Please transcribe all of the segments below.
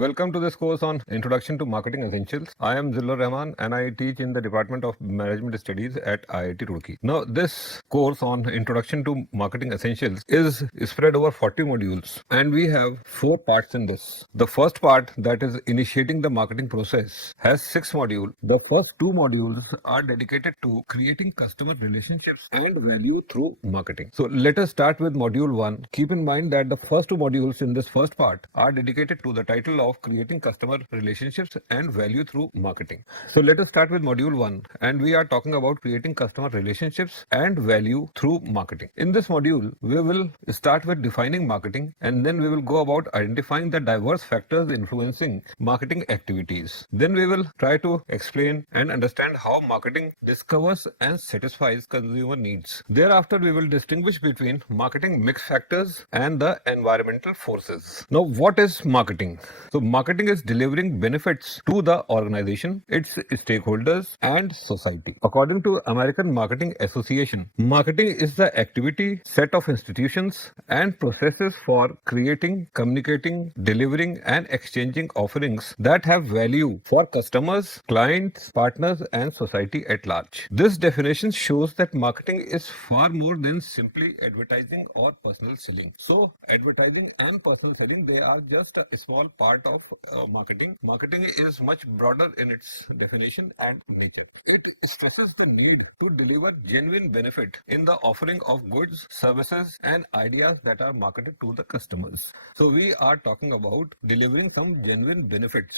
Welcome to this course on Introduction to Marketing Essentials. I am Zillur Rahman and I teach in the Department of Management Studies at IIT Roorkee. Now, this course on Introduction to Marketing Essentials is spread over 40 modules and we have 4 parts in this. The first part, that is initiating the marketing process, has 6 modules. The first 2 modules are dedicated to creating customer relationships and value through marketing. So, let us start with module 1. Keep in mind that the first 2 modules in this first part are dedicated to the title of creating customer relationships and value through marketing. So let us start with module 1 and we are talking about creating customer relationships and value through marketing. In this module, we will start with defining marketing and then we will go about identifying the diverse factors influencing marketing activities. Then we will try to explain and understand how marketing discovers and satisfies consumer needs. Thereafter, we will distinguish between marketing mix factors and the environmental forces. Now, what is marketing? So marketing is delivering benefits to the organization, its stakeholders and society. According to American Marketing Association, marketing is the activity set of institutions and processes for creating, communicating, delivering and exchanging offerings that have value for customers, clients, partners and society at large. This definition shows that marketing is far more than simply advertising or personal selling. So advertising and personal selling, they are just a small part of marketing. Marketing is much broader in its definition and nature. It stresses the need to deliver genuine benefit in the offering of goods, services and ideas that are marketed to the customers. So we are talking about delivering some genuine benefits.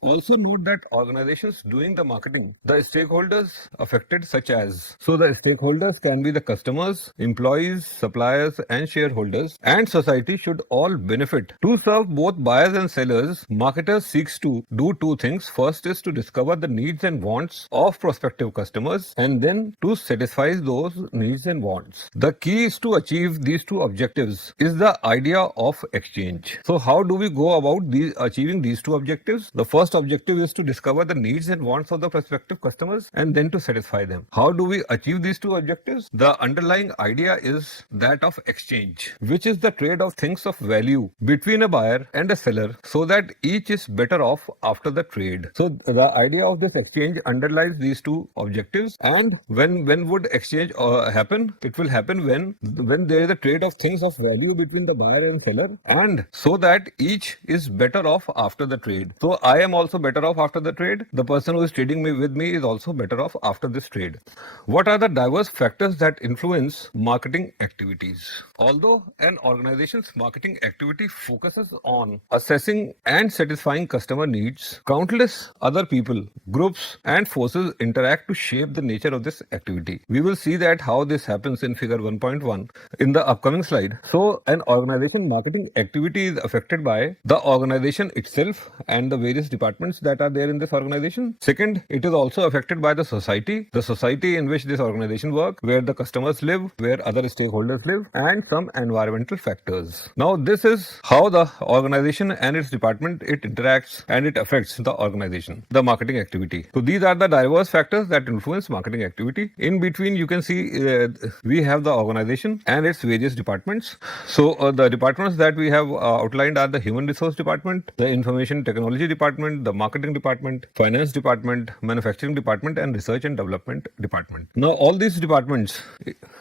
Also note that organizations doing the marketing, the stakeholders affected such as, so the stakeholders can be the customers, employees, suppliers and shareholders, and society should all benefit. To serve both buyers and sellers, marketers seeks to do 2 things. First is to discover the needs and wants of prospective customers and then to satisfy those needs and wants. The key is to achieve these 2 objectives is the idea of exchange. So how do we go about achieving these 2 objectives? The first objective is to discover the needs and wants of the prospective customers and then to satisfy them. How do we achieve these 2 objectives? The underlying idea is that of exchange, which is the trade of things of value between a buyer and a seller so that each is better off after the trade. So the idea of this exchange underlies these 2 objectives. And when would exchange happen? It will happen when there is a trade of things of value between the buyer and seller, and so that each is better off after the trade. So I am also better off after the trade. The person who is trading with me is also better off after this trade. What are the diverse factors that influence marketing activities? Although an organization's marketing activity focuses on assessing and satisfying customer needs, countless other people, groups and forces interact to shape the nature of this activity. We will see that how this happens in figure 1.1 in the upcoming slide. So an organization marketing activity is affected by the organization itself and the various departments that are there in this organization. Second, it is also affected by the society in which this organization works, where the customers live, where other stakeholders live, and some environmental factors. Now this is how the organization and its department, it interacts and it affects the organization, the marketing activity. So these are the diverse factors that influence marketing activity. In between you can see we have the organization and its various departments. So the departments that we have outlined are the human resource department, the information technology department, the marketing department, finance department, manufacturing department and research and development department. Now all these departments,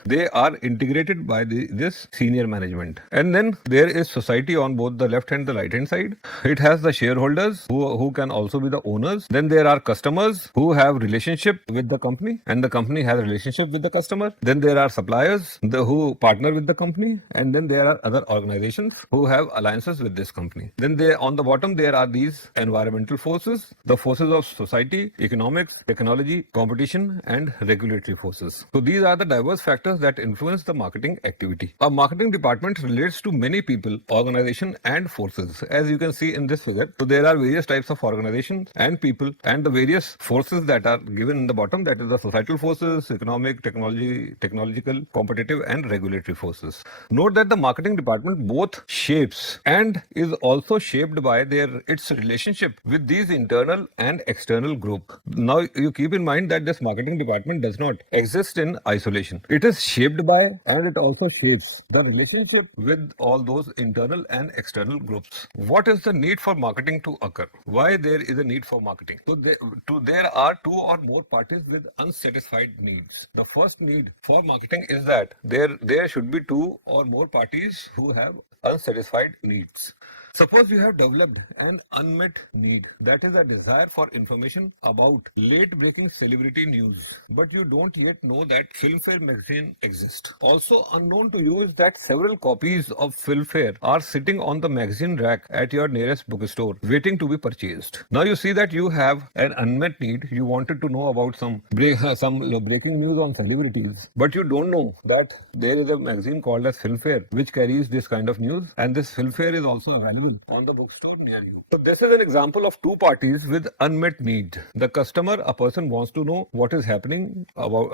they are integrated by this senior management. And then there is society on both the left and the right hand side. It has the shareholders who can also be the owners. Then there are customers who have relationship with the company and the company has a relationship with the customer. Then there are suppliers who partner with the company, and then there are other organizations who have alliances with this company. Then on the bottom there are these environmental forces, the forces of society, economics, technology, competition and regulatory forces. So these are the diverse factors that influence the marketing activity. A marketing department relates to many people, organization and forces, as you can see in this figure. So there are various types of organizations and people and the various forces that are given in the bottom, that is the societal forces, economic, technological, competitive and regulatory forces. Note that the marketing department both shapes and is also shaped by its relationship with these internal and external group. Now you keep in mind that this marketing department does not exist in isolation. It is shaped by and it also shapes the relationship with all those internal and external groups. What is the need for marketing to occur. Why there is a need for marketing? So there are two or more parties with unsatisfied needs. The first need for marketing is that there should be two or more parties who have unsatisfied needs. Suppose you have developed an unmet need, that is a desire for information about late breaking celebrity news, but you don't yet know that Filmfare magazine exists. Also unknown to you is that several copies of Filmfare are sitting on the magazine rack at your nearest bookstore waiting to be purchased. Now you see that you have an unmet need. You wanted to know about some breaking news on celebrities, but you don't know that there is a magazine called as Filmfare which carries this kind of news, and this Filmfare is also available on the bookstore near you. So this is an example of two parties with unmet need. The customer, a person, wants to know what is happening about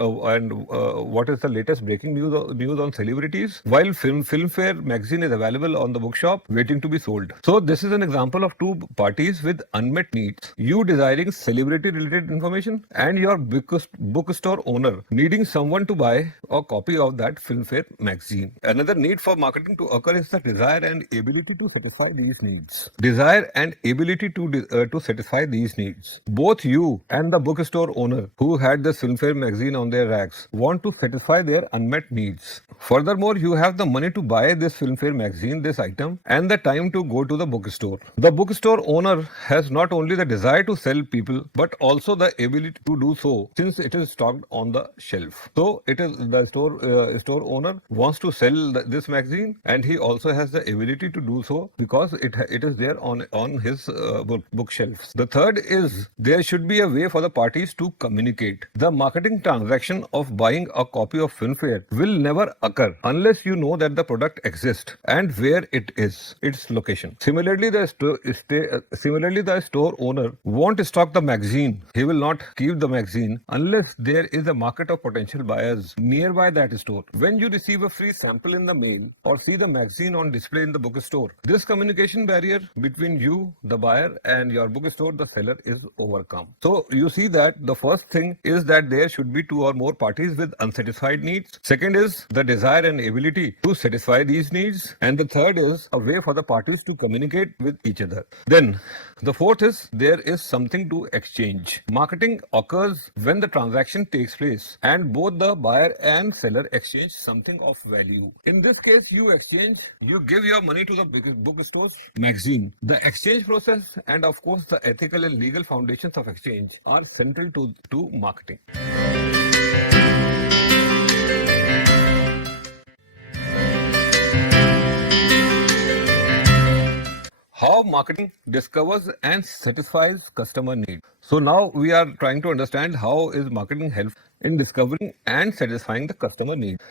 what is the latest breaking news on celebrities, while Filmfare magazine is available on the bookshop waiting to be sold. So this is an example of two parties with unmet needs. You desiring celebrity related information and your bookstore owner needing someone to buy a copy of that Filmfare magazine. Another need for marketing to occur is the desire and ability to satisfy these needs. Desire and ability to satisfy these needs. Both you and the bookstore owner who had the Filmfare magazine on their racks want to satisfy their unmet needs. Furthermore, you have the money to buy this Filmfare magazine, this item, and the time to go to the bookstore. The bookstore owner has not only the desire to sell people, but also the ability to do so since it is stocked on the shelf. So it is the store owner wants to sell this magazine, and he also has the ability to do so because it is there on his bookshelves. The third is there should be a way for the parties to communicate. The marketing transaction of buying a copy of Filmfare will never occur unless you know that the product exists and where it is, its location. Similarly, the store owner won't stock the magazine. He will not keep the magazine unless there is a market of potential buyers nearby that store. When you receive a free sample in the mail or see the magazine on display in the bookstore, this communication barrier between you, the buyer, and your bookstore, the seller, is overcome. So you see that the first thing is that there should be two or more parties with unsatisfied needs. Second is the desire and ability to satisfy these needs. And the third is a way for the parties to communicate with each other. Then the fourth is there is something to exchange. Marketing occurs when the transaction takes place and both the buyer and seller exchange something of value. In this case, you give your money to the bookstore's magazine. The exchange process and of course the ethical and legal foundations of exchange are central to marketing. How marketing discovers and satisfies customer needs. So now we are trying to understand how is marketing helpful in discovering and satisfying the customer needs.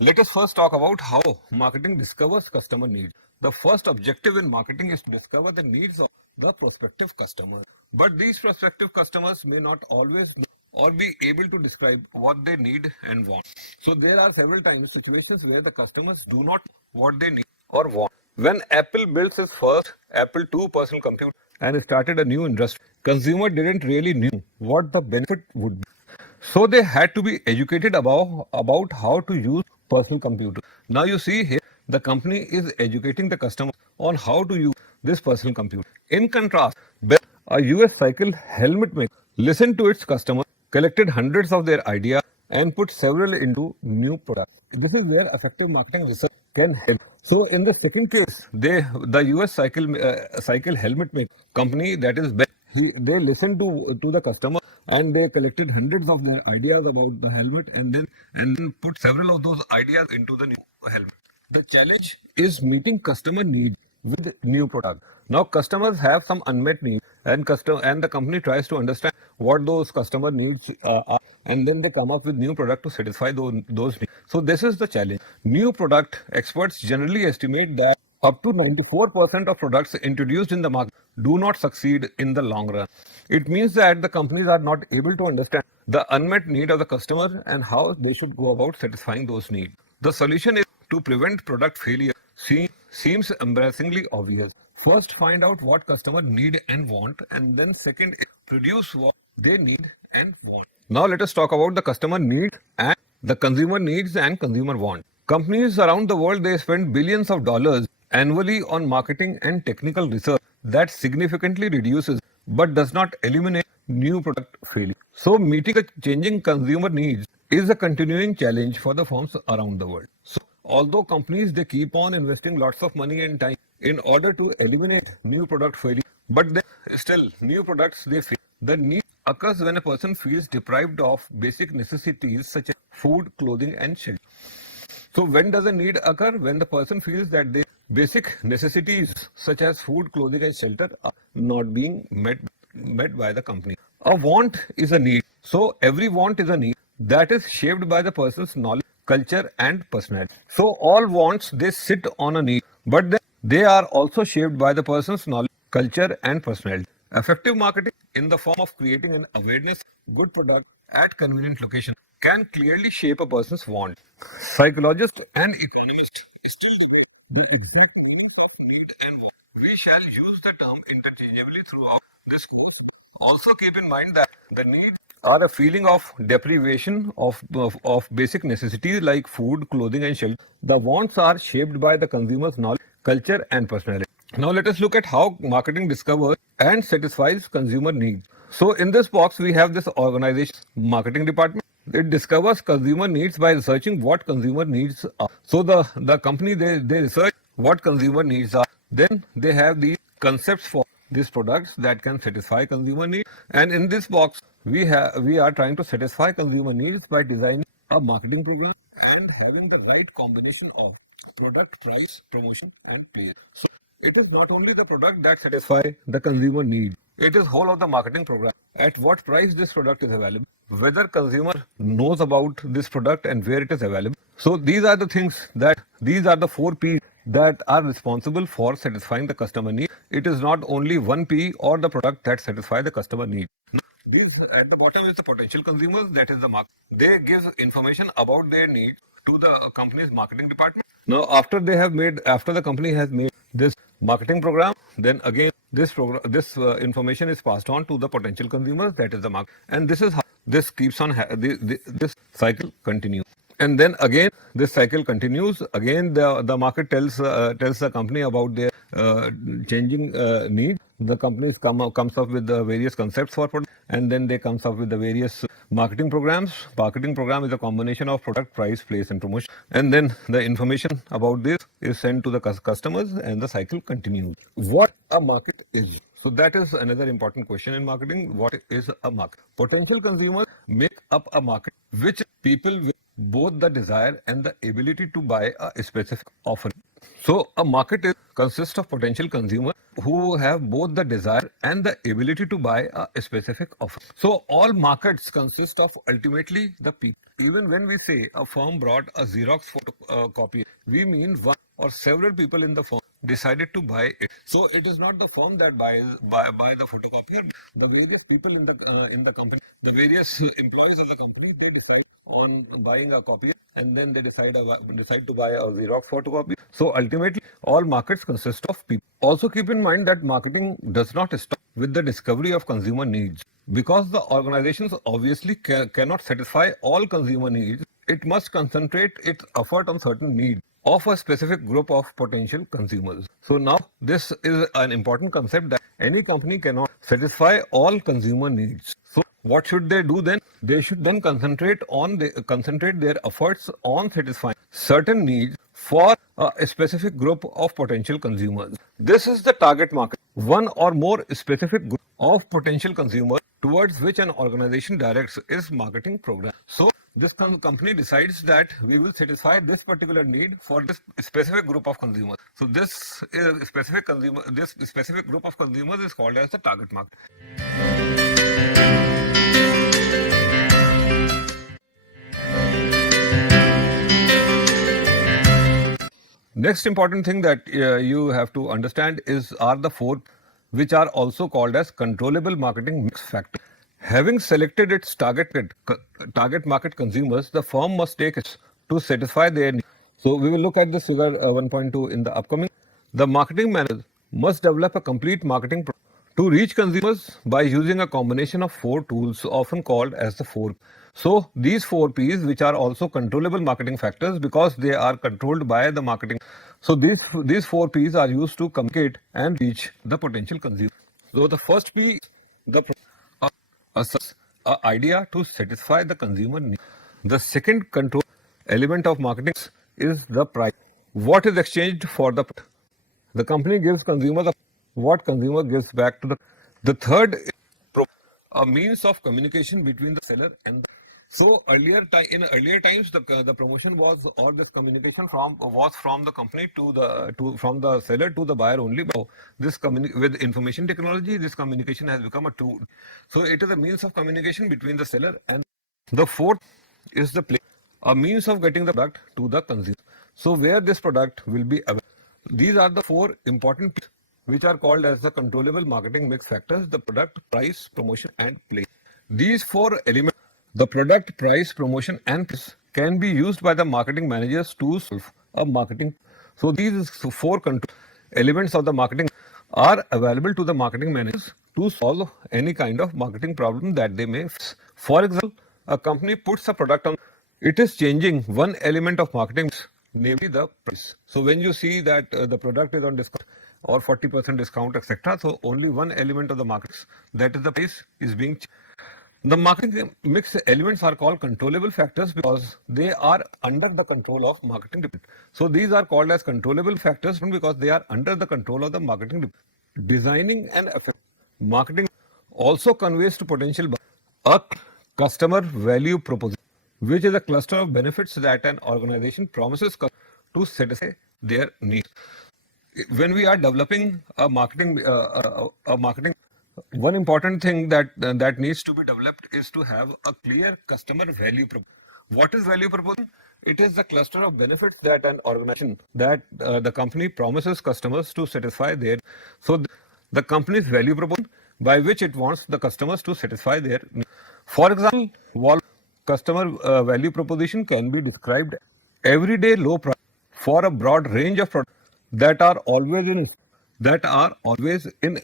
Let us first talk about how marketing discovers customer needs. The first objective in marketing is to discover the needs of the prospective customers. But these prospective customers may not always know or be able to describe what they need and want. So there are several times situations where the customers do not know what they need or want. When Apple built its first Apple II personal computer and started a new industry, consumers didn't really know what the benefit would be. So they had to be educated about how to use personal computer. Now you see here, the company is educating the customer on how to use this personal computer. In contrast, a US cycle helmet maker listened to its customers, collected hundreds of their ideas, and put several into new products. This is where effective marketing research can help. So in the second case, the US cycle helmet maker company, that is they listened to the customer and they collected hundreds of their ideas about the helmet and then put several of those ideas into the new helmet. The challenge is meeting customer needs with new product. Now customers have some unmet needs and the company tries to understand what those customer needs are, and then they come up with new product to satisfy those needs. So this is the challenge. New product experts generally estimate that up to 94% of products introduced in the market do not succeed in the long run. It means that the companies are not able to understand the unmet need of the customer and how they should go about satisfying those needs. The solution is to prevent product failure. Seems embarrassingly obvious. First, find out what customers need and want, and then second, produce what they need and want. Now let us talk about the customer need and the consumer needs and consumer want. Companies around the world, they spend billions of dollars annually on marketing and technical research that significantly reduces but does not eliminate new product failure. So meeting the changing consumer needs is a continuing challenge for the firms around the world. So although companies they keep on investing lots of money and time in order to eliminate new product failure, but then still new products they fail. The need occurs when a person feels deprived of basic necessities such as food, clothing, and shelter. So when does a need occur? When the person feels that the basic necessities such as food, clothing, and shelter are not being met by the company. A want is a need. So every want is a need that is shaped by the person's knowledge, culture, and personality. So all wants they sit on a need, but then they are also shaped by the person's knowledge, culture, and personality. Effective marketing in the form of creating an awareness, good product at convenient location can clearly shape a person's want. Psychologists and economists still debate the exact meaning of need and want. We shall use the term interchangeably throughout this course. Also keep in mind that the needs are a feeling of deprivation of basic necessities like food, clothing, and shelter. The wants are shaped by the consumer's knowledge, culture, and personality. Now let us look at how marketing discovers and satisfies consumer needs. So in this box we have this organization marketing department. It discovers consumer needs by researching what consumer needs are. So the company they research what consumer needs are. Then they have these concepts for these products that can satisfy consumer needs. And in this box we are trying to satisfy consumer needs by designing a marketing program and having the right combination of product, price, promotion, and place. So it is not only the product that satisfies the consumer need. It is whole of the marketing program. At what price this product is available, whether consumer knows about this product and where it is available. So these are the things these are the 4 P that are responsible for satisfying the customer need. It is not only 1 P or the product that satisfies the customer need. These at the bottom is the potential consumers, that is the market. They give information about their needs to the company's marketing department. Now, after the company has made this marketing program, then again this information is passed on to the potential consumers, that is the market, and this is how this keeps on this cycle continues. And then again this cycle continues. Again the market tells the company about their changing need. The companies comes up with the various concepts for product, and then they comes up with the various marketing programs. Marketing program is a combination of product, price, place, and promotion. And then the information about this is sent to the customers, and the cycle continues. What a market is. So that is another important question in marketing. What is a market? Potential consumers make up a market which people with both the desire and the ability to buy a specific offer. So a market consists of potential consumers who have both the desire and the ability to buy a specific offer. So all markets consist of ultimately the people. Even when we say a firm brought a Xerox photocopy, we mean one or several people in the firm decided to buy it. So it is not the firm that buy the photocopier. The various people in the company, the various employees of the company, they decide on buying a copy, and then they decide to buy a Xerox photocopy. So ultimately, all markets consist of people. Also keep in mind that marketing does not stop with the discovery of consumer needs. Because the organizations obviously cannot satisfy all consumer needs, it must concentrate its effort on certain needs of a specific group of potential consumers. So now this is an important concept that any company cannot satisfy all consumer needs. So what should they do then? They should then concentrate their efforts on satisfying certain needs for a specific group of potential consumers. This is the target market, one or more specific group of potential consumers towards which an organization directs its marketing program. So this company decides that we will satisfy this particular need for this specific group of consumers. So this specific group of consumers is called as the target market. Next important thing that you have to understand are the 4, which are also called as controllable marketing mix factors. Having selected its target market consumers, the firm must take it to satisfy their needs. So we will look at this figure 1.2 in the upcoming. The marketing manager must develop a complete marketing program to reach consumers by using a combination of 4 tools, often called as the 4. So these 4 P's, which are also controllable marketing factors because they are controlled by the marketing. So these 4 P's are used to communicate and reach the potential consumer. So the first P, the a, a idea to satisfy the consumer need. The second control element of marketing is the price. What is exchanged for the product? The company gives consumer what consumer gives back to the. The third is a means of communication between the seller and the. So in earlier times, the promotion was, or this communication was from the company from the seller to the buyer only. But with information technology, this communication has become a tool. So it is a means of communication between the seller and. The fourth is the play, a means of getting the product to the consumer. So where this product will be available. These are the 4 important pieces which are called as the controllable marketing mix factors: the product, price, promotion, and place. These 4 elements, the product, price, promotion, and place, can be used by the marketing managers to solve a marketing. So these 4 control elements of the marketing are available to the marketing managers to solve any kind of marketing problem that they may face. For example, a company puts a product on, it is changing one element of marketing, namely the price. So when you see that the product is on discount or 40% discount, etc., so only one element of the markets, that is the price, is being changed. The marketing mix elements are called controllable factors because they are under the control of marketing department. So these are called as controllable factors because they are under the control of the marketing department. Designing and effective marketing also conveys to potential buyers a customer value proposition, which is a cluster of benefits that an organization promises to satisfy their needs. When we are developing a marketing, one important thing that needs to be developed is to have a clear customer value proposition. What is value proposition? It is the cluster of benefits that an organization, that the company promises customers to satisfy their. So the company's value proposition by which it wants the customers to satisfy their needs. For example, customer value proposition can be described everyday low price for a broad range of products that are always in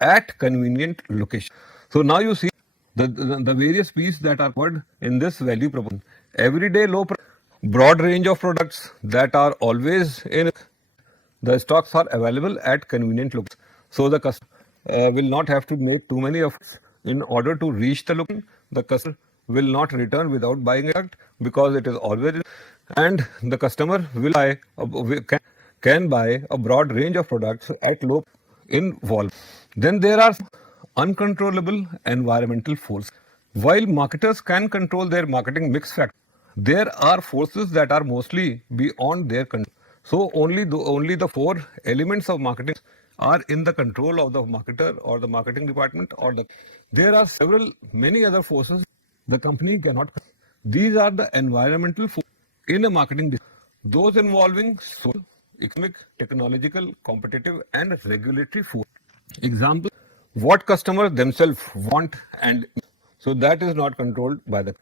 at convenient location. So now you see the various pieces that are covered in this value proposition. Everyday low price, broad range of products that are always in, the stocks are available at convenient locations. So the customer will not have to make too many of in order to reach the location. The customer will not return without buying a product because it is always, and the customer will can buy a broad range of products at low in volume. Then there are uncontrollable environmental forces. While marketers can control their marketing mix factor, there are forces that are mostly beyond their control. So only the 4 elements of marketing are in the control of the marketer or the marketing department, or there are many other forces the company cannot. These are the environmental forces in a marketing, those involving social, economic, technological, competitive, and regulatory force. Example, what customers themselves want, and so that is not controlled by the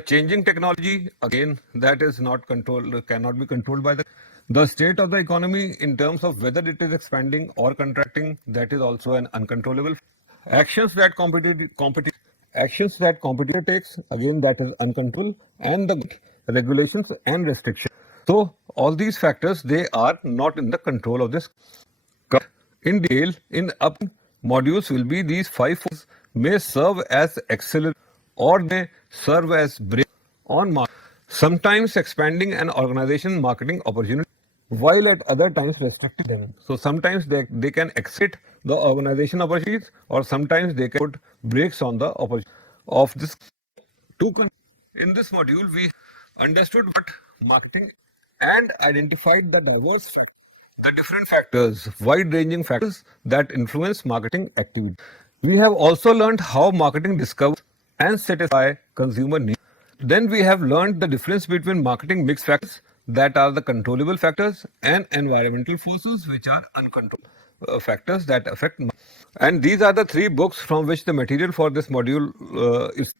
changing technology, again, that is not controlled, cannot be controlled by the state of the economy in terms of whether it is expanding or contracting, that is also an uncontrollable. Actions that competitor takes, again, that is uncontrollable, and the regulations and restrictions. So all these factors, they are not in the control of this. In detail, in up modules will be these 5 forces may serve as accelerant or may serve as brake on market, sometimes expanding an organization marketing opportunity, while at other times restricting them. So sometimes they can exit the organization opportunities, or sometimes they can put brakes on the opportunity of this. In this module, we understood what marketing and identified the different factors, wide-ranging factors that influence marketing activity. We have also learned how marketing discovers and satisfies consumer needs. Then we have learned the difference between marketing mix factors, that are the controllable factors, and environmental forces, which are uncontrollable factors that affect. And these are the 3 books from which the material for this module is.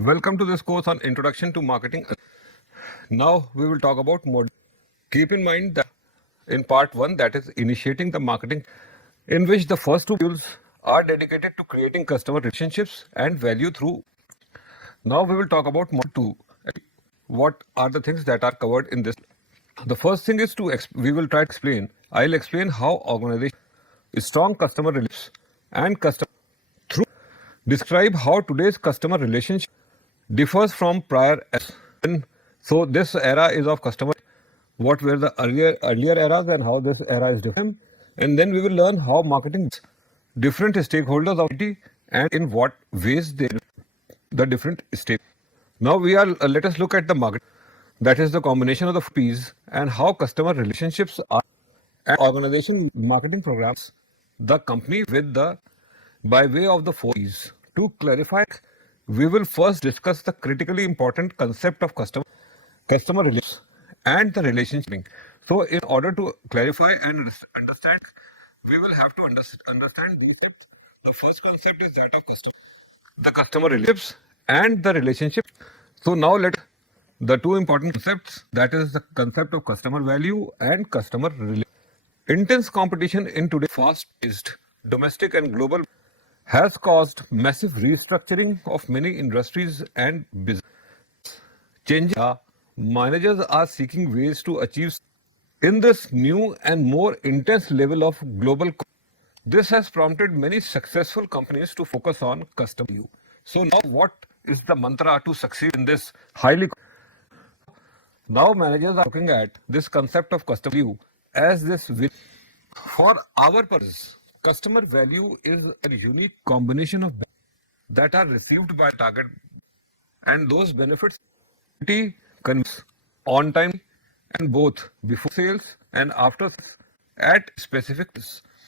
Welcome to this course on Introduction to Marketing. Now we will talk about module. Keep in mind that in part 1, that is initiating the marketing, in which the first two modules are dedicated to creating customer relationships and value through. Now we will talk about module 2. What are the things that are covered in this? The first thing is we will try to explain. I'll explain how organization strong customer relationships and customer through describe how today's customer relationship differs from prior eras. So this era is of customer. What were the earlier eras and how this era is different, and then we will learn how marketing different stakeholders of it and in what ways they the different stakes. Now we are let us look at the market. That is the combination of the P's and how customer relationships are and organization marketing programs the company with the by way of the 4Ps. To clarify, we will first discuss the critically important concept of customer relations and the relationship. So in order to clarify and understand, we will have to understand these steps. The first concept is that of the customer relationships and the relationship. So now let the two important concepts, that is the concept of customer value and customer relation. Intense competition in today's fast-paced domestic and global has caused massive restructuring of many industries and business. Changing managers are seeking ways to achieve in this new and more intense level of global. This has prompted many successful companies to focus on customer value. So now what is the mantra to succeed in this highly? Now managers are looking at this concept of customer value as this for our purpose. Customer value is a unique combination of that are received by target and those benefits on time and both before sales and after at specific.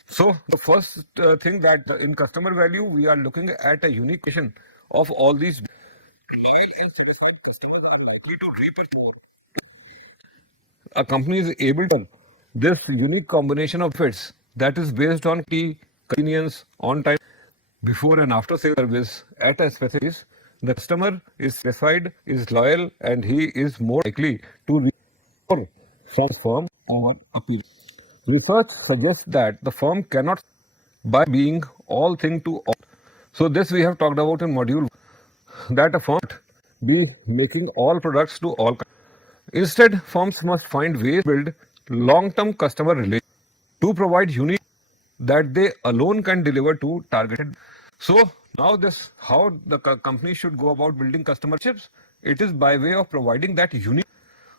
So the first thing that in customer value we are looking at a unique combination of all these. Loyal and satisfied customers are likely to repurchase more. A company is able to this unique combination of fits that is based on key convenience, on time, before and after sales service at a specific. The customer is satisfied, is loyal, and he is more likely to from firm over a period. Research suggests that the firm cannot by being all thing to all. So this we have talked about in module that a firm be making all products to all. Instead, firms must find ways to build long-term customer relations to provide unique that they alone can deliver to targeted. So now this how the company should go about building customer relationships. It is by way of providing that unique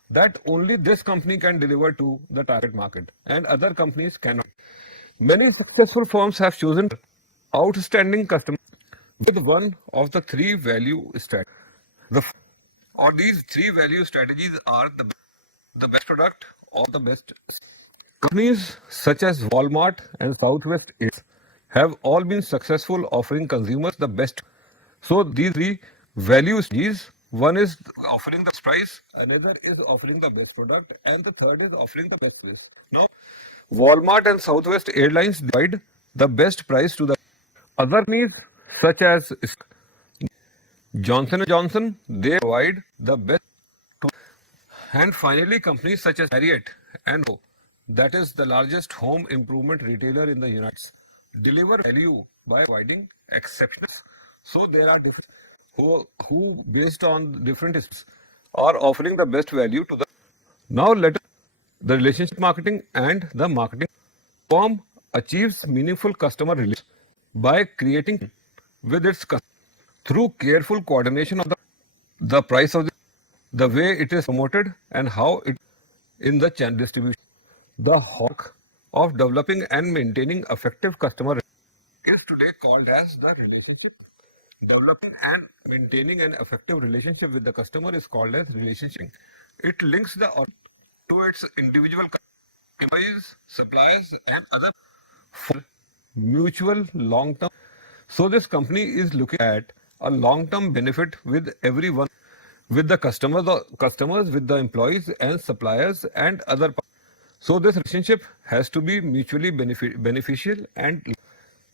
that only this company can deliver to the target market and other companies cannot. Many successful firms have chosen outstanding customer with one of the three value strategies. Or these three value strategies are the best product or the best. Companies such as Walmart and Southwest Airlines have all been successful offering consumers the best. So these three value strategies, one is offering the best price, another is offering the best product, and the third is offering the best price. Now, Walmart and Southwest Airlines provide the best price to the other companies such as Johnson & Johnson, they provide the best. And finally, companies such as Marriott and that is the largest home improvement retailer in the United States, deliver value by providing exceptions. So there are different who based on different are offering the best value to the. Now let the relationship marketing and the marketing firm achieves meaningful customer relations by creating with its through careful coordination of the price of the way it is promoted and how it in the channel distribution. The hawk of developing and maintaining effective customer is today called as the relationship. Developing and maintaining an effective relationship with the customer is called as relationship. It links the to its individual employees, suppliers, and other for mutual long-term. So this company is looking at a long-term benefit with everyone, with the customers, with the employees and suppliers and other. So this relationship has to be mutually beneficial and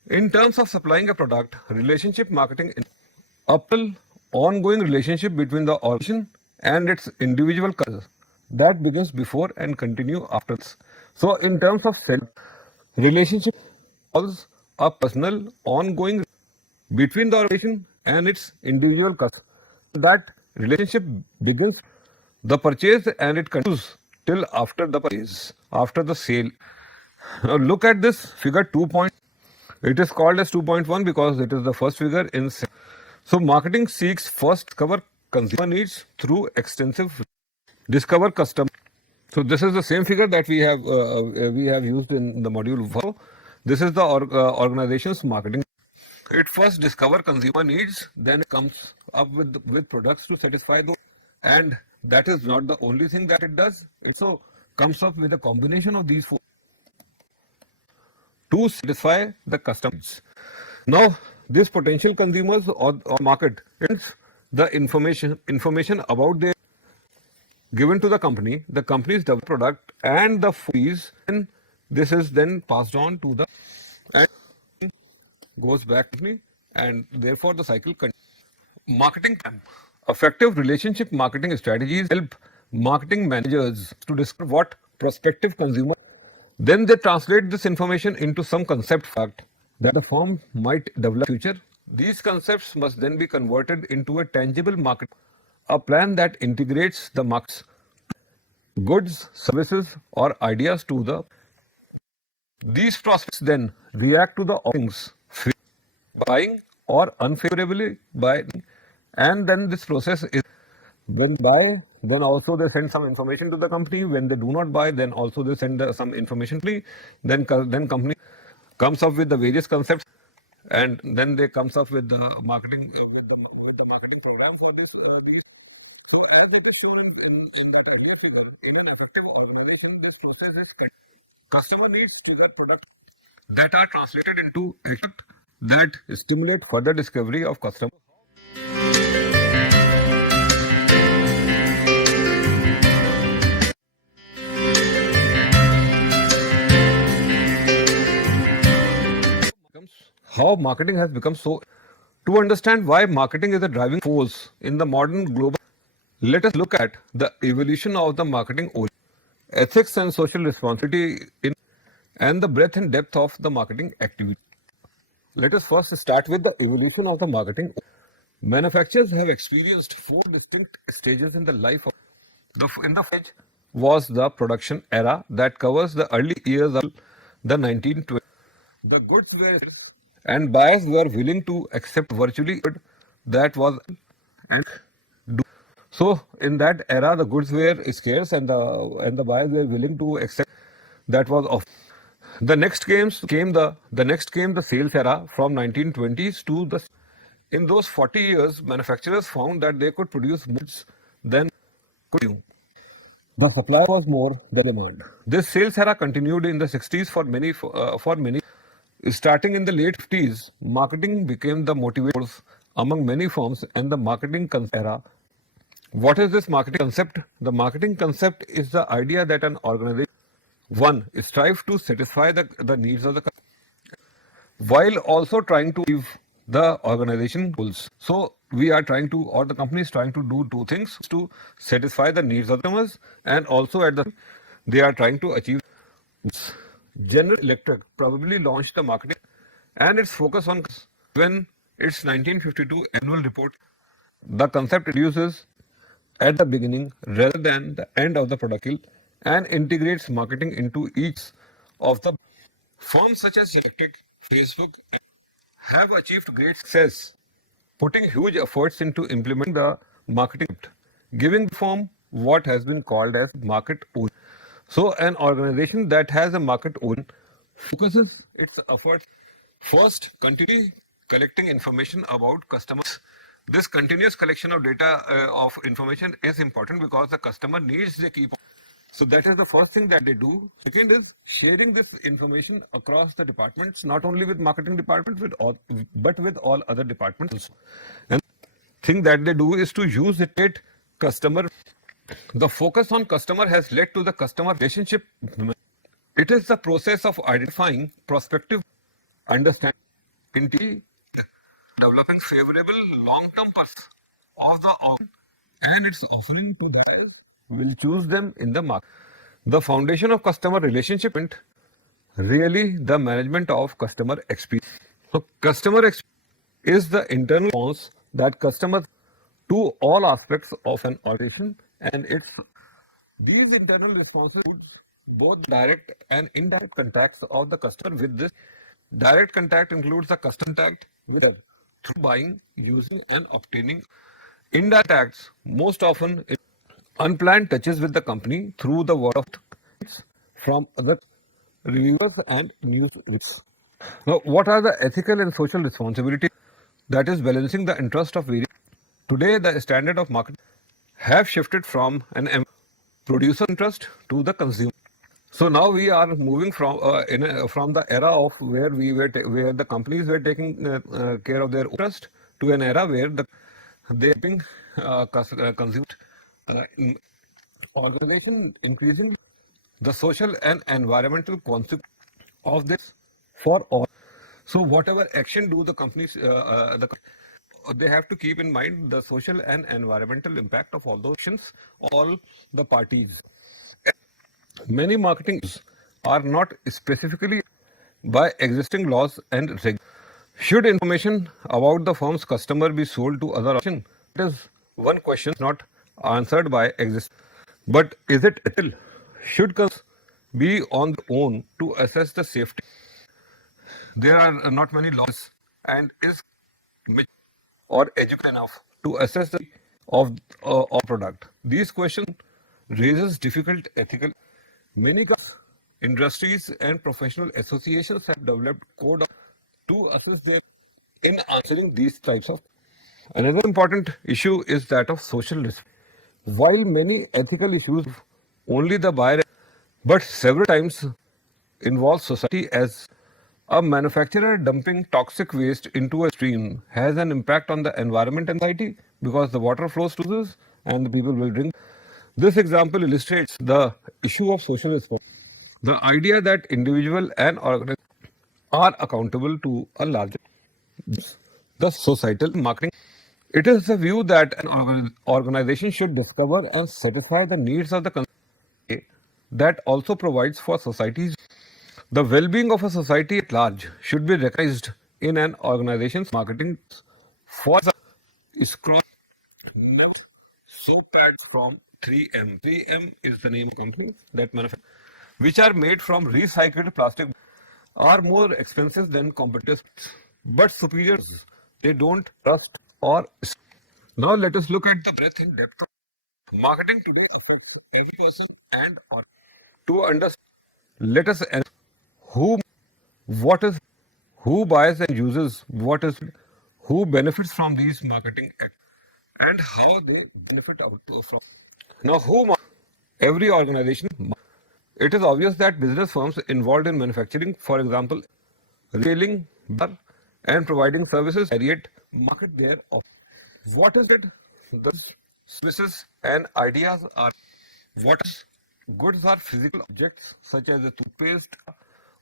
in terms of supplying a product, relationship marketing is an ongoing relationship between the organization and its individual customers that begins before and continue after. So in terms of self relationship involves a personal ongoing between the organization and its individual customer. That relationship begins the purchase and it continues till after the purchase, after the sale. Now look at this figure 2. It is called as 2.1 because it is the first figure in. So marketing seeks first cover consumer needs through extensive discover customer. So this is the same figure that we have used in the module 4. This is the organization's marketing. It first discover consumer needs, then it comes up with products to satisfy those. And that is not the only thing that it does. It so comes up with a combination of these four to satisfy the customers. Now, these potential consumers or market, it's the information about their given to the company's developed product and the fees, and this is then passed on to the and goes back to me, and therefore the cycle continues. Marketing plan. Effective relationship marketing strategies help marketing managers to discover what prospective consumer. Then they translate this information into some concept fact that the firm might develop in the future. These concepts must then be converted into a tangible market, a plan that integrates the market's goods, services, or ideas to the. These prospects then react to the offerings, buying or unfavorably by, and then this process is when buy, then also they send some information to the company. When they do not buy, then also they send some information to me. Then company comes up with the various concepts, and then they comes up with the marketing with the marketing program for these. So as it is shown in that earlier figure, in an effective organization, this process is customer needs trigger product that are translated into effect that stimulate further discovery of customer. How marketing has become so. To understand why marketing is a driving force in the modern global, let us look at the evolution of the marketing ethics and social responsibility and the breadth and depth of the marketing activity. Let us first start with the evolution of the marketing. Manufacturers have experienced four distinct stages in the life of in the first was the production era that covers the early years of the 1920s. The goods were and buyers were willing to accept virtually that was and do. So in that era the goods were scarce and the buyers were willing to accept that was off. The next came the sales era from 1920s to the. In those 40 years, manufacturers found that they could produce goods than could you. The supply was more than demand. This sales era continued in the 60s for many. Starting in the late 50s, marketing became the motivators among many firms and the marketing era. What is this marketing concept? The marketing concept is the idea that an organization one strives to satisfy the needs of the customer while also trying to achieve the organization goals. So we are trying to, or the company is trying to do two things to satisfy the needs of the customers, and also at the they are trying to achieve. General Electric probably launched the marketing and its focus on when its 1952 annual report. The concept introduces at the beginning rather than the end of the product and integrates marketing into each of the firms such as Electric, Facebook have achieved great success, putting huge efforts into implementing the marketing, giving the firm what has been called as market own. So an organization that has a market own focuses its efforts first continually collecting information about customers. This continuous collection of data of information is important because the customer needs the key. So that is the first thing that they do. Second is sharing this information across the departments, not only with marketing departments, but with all other departments also. And thing that they do is to use it customer. The focus on customer has led to the customer relationship. It is the process of identifying prospective understanding, developing favorable long-term purpose of the and its offering to that will choose them in the market. The foundation of customer relationship and really the management of customer experience. So customer experience is the internal response that customers to all aspects of an organization, and it's these internal responses include both direct and indirect contacts of the customer with this. Direct contact includes the customer contact with them through buying, using, and obtaining. Indirect acts most often unplanned touches with the company through the word of mouth from other reviewers and news reports. Now, what are the ethical and social responsibilities? That is balancing the interest of various. Today, the standard of marketing have shifted from an producer interest to the consumer. So now we are moving from the era of where where the companies were taking care of their interest to an era where they being consumed. In organization increasing the social and environmental consequence of this for all. So whatever action do the companies, they have to keep in mind the social and environmental impact of all those actions, all the parties. Many marketings are not specifically by existing laws and regulations. Should information about the firm's customer be sold to other organizations? That is one question not answered by existing. But is it ethical? Should customers be on their own to assess the safety? There are not many laws, and is or educated enough to assess the of product. These questions raises difficult ethical. Many industries and professional associations have developed code to assist them in answering these types of. Another important issue is that of social risk. While many ethical issues only the buyer, but several times involve society as a manufacturer dumping toxic waste into a stream has an impact on the environment and society because the water flows to this and the people will drink. This example illustrates the issue of social responsibility. The idea that individual and organizations are accountable to a larger the societal marketing. It is the view that an organization should discover and satisfy the needs of the community that also provides for societies. The well-being of a society at large should be recognized in an organization's marketing. For is cross never soap pads from 3M. 3M is the name of company that manufactures, which are made from recycled plastic, are more expensive than competitors, but superior. They don't trust or. Now let us look at the breadth and depth of marketing today affects every person and or to understand. Let us who, what is, who buys and uses what is, who benefits from these marketing acts, and how they benefit out from. Now, every organization. It is obvious that business firms involved in manufacturing, for example, retailing, and providing services, market their offer. What is it? The services and ideas are what is goods are physical objects such as a toothpaste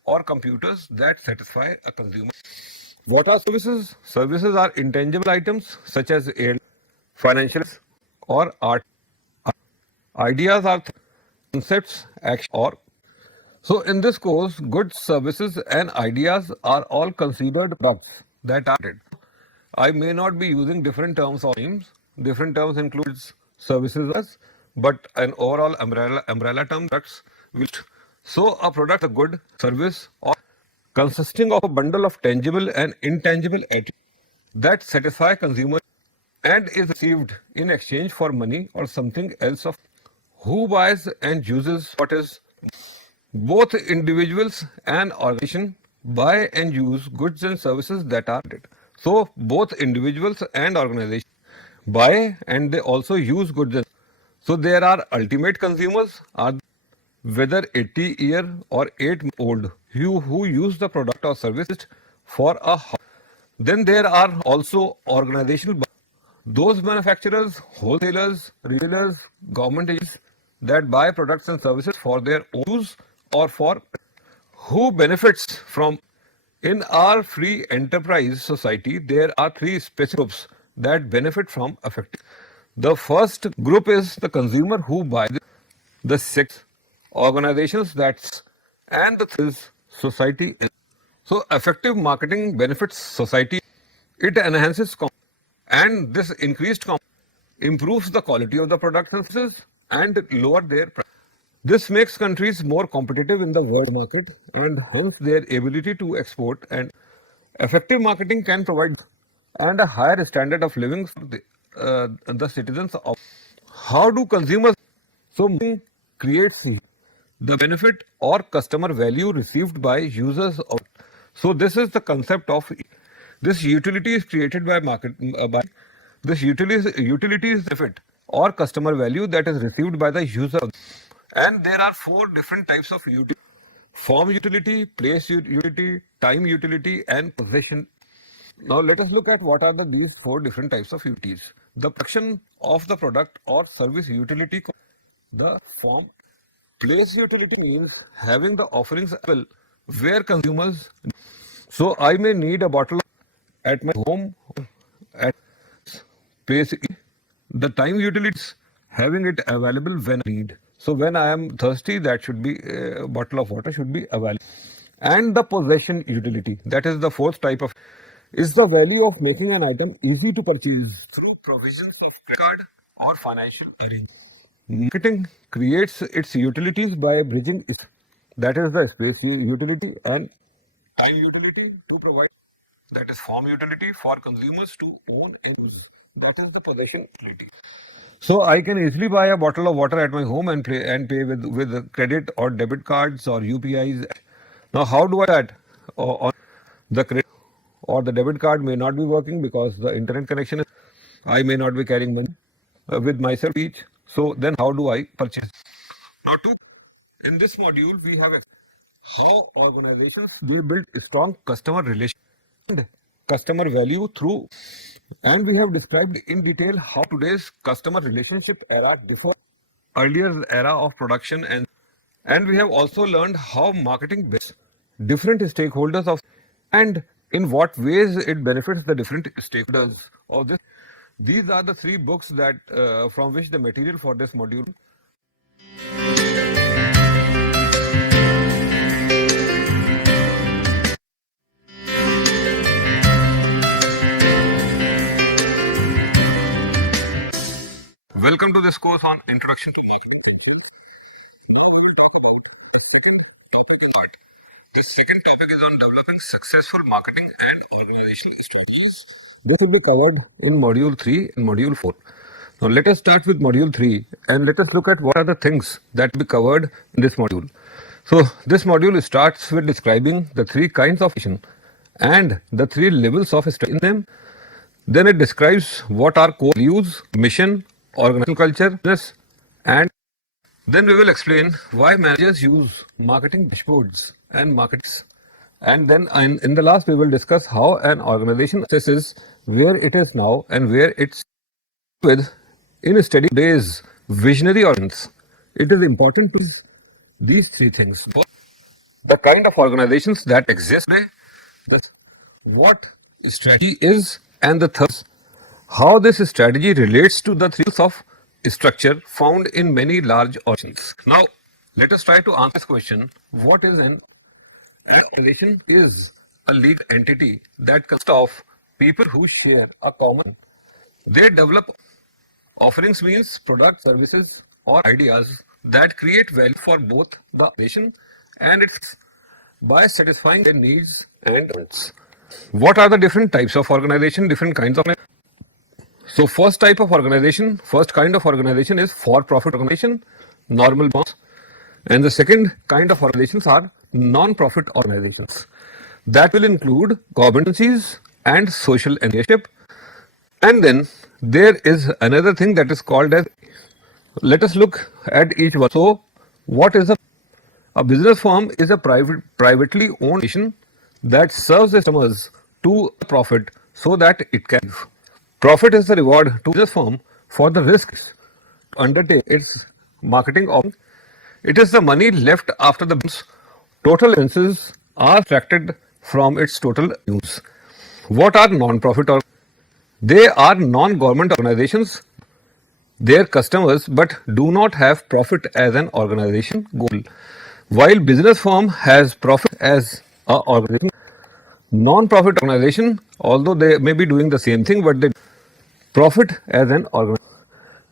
or computers that satisfy a consumer. What are services? Services are intangible items such as air, financial, or art. Ideas are concepts, action, or so. In this course, goods, services, and ideas are all considered products that are. I may not be using different terms or names. Different terms includes services, but an overall umbrella term products. Which so a product, a good service, or consisting of a bundle of tangible and intangible items that satisfy consumer and is received in exchange for money or something else of who buys and uses what is. Both individuals and organization buy and use goods and services that are needed. So both individuals and organizations buy and they also use goods. So there are ultimate consumers are whether 80-year or 8-old who use the product or service for a. Then there are also organizational those manufacturers, wholesalers, retailers, government agencies that buy products and services for their own use or for who benefits from. In our free enterprise society, there are three specific groups that benefit from affecting. The first group is the consumer who buys. The second organizations that's and the third is society. So effective marketing benefits society. It enhances and this increased improves the quality of the product and services and lower their price. This makes countries more competitive in the world market and hence their ability to export, and effective marketing can provide and a higher standard of living for the citizens of. How do consumers? So marketing creates the benefit or customer value received by users of. So this is the concept of this utility is created by by this utility is benefit or customer value that is received by the user. And there are four different types of utility: form utility, place utility, time utility, and possession. Now let us look at what are these four different types of utilities. The production of the product or service utility, the form. Place utility means having the offerings available where consumers. So I may need a bottle at my home at place. The time utilities having it available when I need. So when I am thirsty, that should be a bottle of water should be available. And the possession utility, that is the fourth type of, is the value of making an item easy to purchase through provisions of credit card or financial arrangement. Marketing creates its utilities by bridging that is the space utility and time utility to provide, that is form utility for consumers to own and use, that is the possession utility. So I can easily buy a bottle of water at my home and pay with credit or debit cards or UPIs. Now how do I do that? Or the credit or the debit card may not be working because the internet connection is, I may not be carrying money with myself each. So then how do I purchase? Now in this module we have how organizations will build a strong customer relation and customer value through, and we have described in detail how today's customer relationship era differs earlier era of production, and we have also learned how marketing best different stakeholders of and in what ways it benefits the different stakeholders of this. These are the three books that from which the material for this module. Welcome to this course on Introduction to Marketing Essentials. Now we will talk about the second topic in art. This second topic is on developing successful marketing and organizational strategies. This will be covered in module 3 and module 4. Now let us start with module 3 and let us look at what are the things that will be covered in this module. So this module starts with describing the three kinds of action and the three levels of strategy in them. Then it describes what are core values, mission, organizational culture, business, and then we will explain why managers use marketing dashboards and markets. And then in the last we will discuss how an organization assesses where it is now and where it's with in a steady days visionary audience. It is important to these three things. The kind of organizations that exist today, what strategy is, and the third, how this strategy relates to the three of structure found in many large organizations. Now, let us try to answer this question. What is an organization? Is a legal entity that consists of people who share a common. They develop offerings means products, services, or ideas that create value for both the organization and its by satisfying their needs and wants. What are the different types of organization, different kinds of? So first type of organization, first kind of organization is for-profit organization, normal bonds. And the second kind of organizations are non-profit organizations. That will include government agencies and social initiative. And then there is another thing that is called as, let us look at each one. So what is a business firm is a privately owned organization that serves its customers to profit so that it can. Profit is the reward to this firm for the risks to undertake its marketing of. It is the money left after the total expenses are subtracted from its total use. What are non-profit? They are non-government organizations. their customers but do not have profit as an organization goal. While business firm has profit as a organization, non-profit organization, although they may be doing the same thing, but they profit as an organization.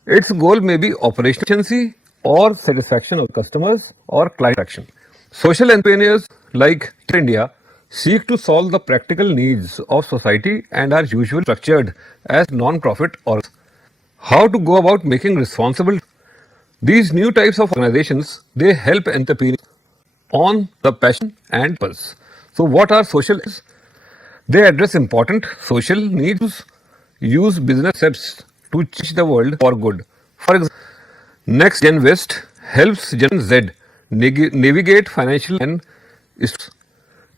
Its goal may be operational efficiency or satisfaction of customers or client satisfaction. Social entrepreneurs like India seek to solve the practical needs of society and are usually structured as non-profit or how to go about making responsible. These new types of organizations, they help entrepreneurs on the passion and purpose. So what are social? They address important social needs, use business steps to change the world for good. For example, Next Gen West helps Gen Z navigate financial and issues.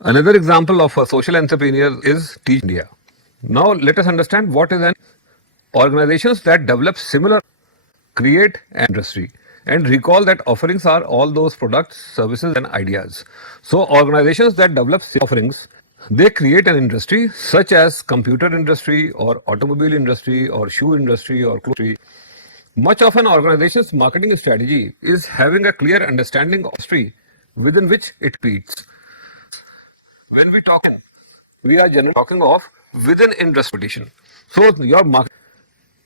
Another example of a social entrepreneur is Teach India. Now let us understand what is an organizations that develop similar create an industry and recall that offerings are all those products, services and ideas. So organizations that develop offerings, they create an industry such as computer industry or automobile industry or shoe industry or clothes industry. Much of an organization's marketing strategy is having a clear understanding of industry within which it competes. When we are generally talking of within industry competition. So your market,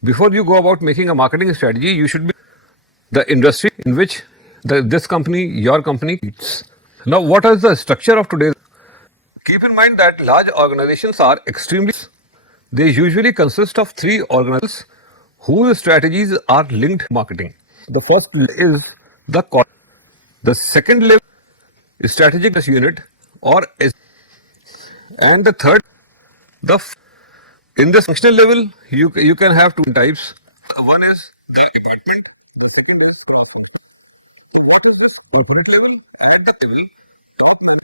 before you go about making a marketing strategy, you should be the industry in which this company, your company competes. Now, what is the structure of today's? Keep in mind that large organizations are extremely. They usually consist of three organizations whose strategies are linked marketing. The first is the core. The second level is strategic business unit or and the third the in this functional level you can have two types. One is the department. The second is function. So what is this corporate level? At the level, top management.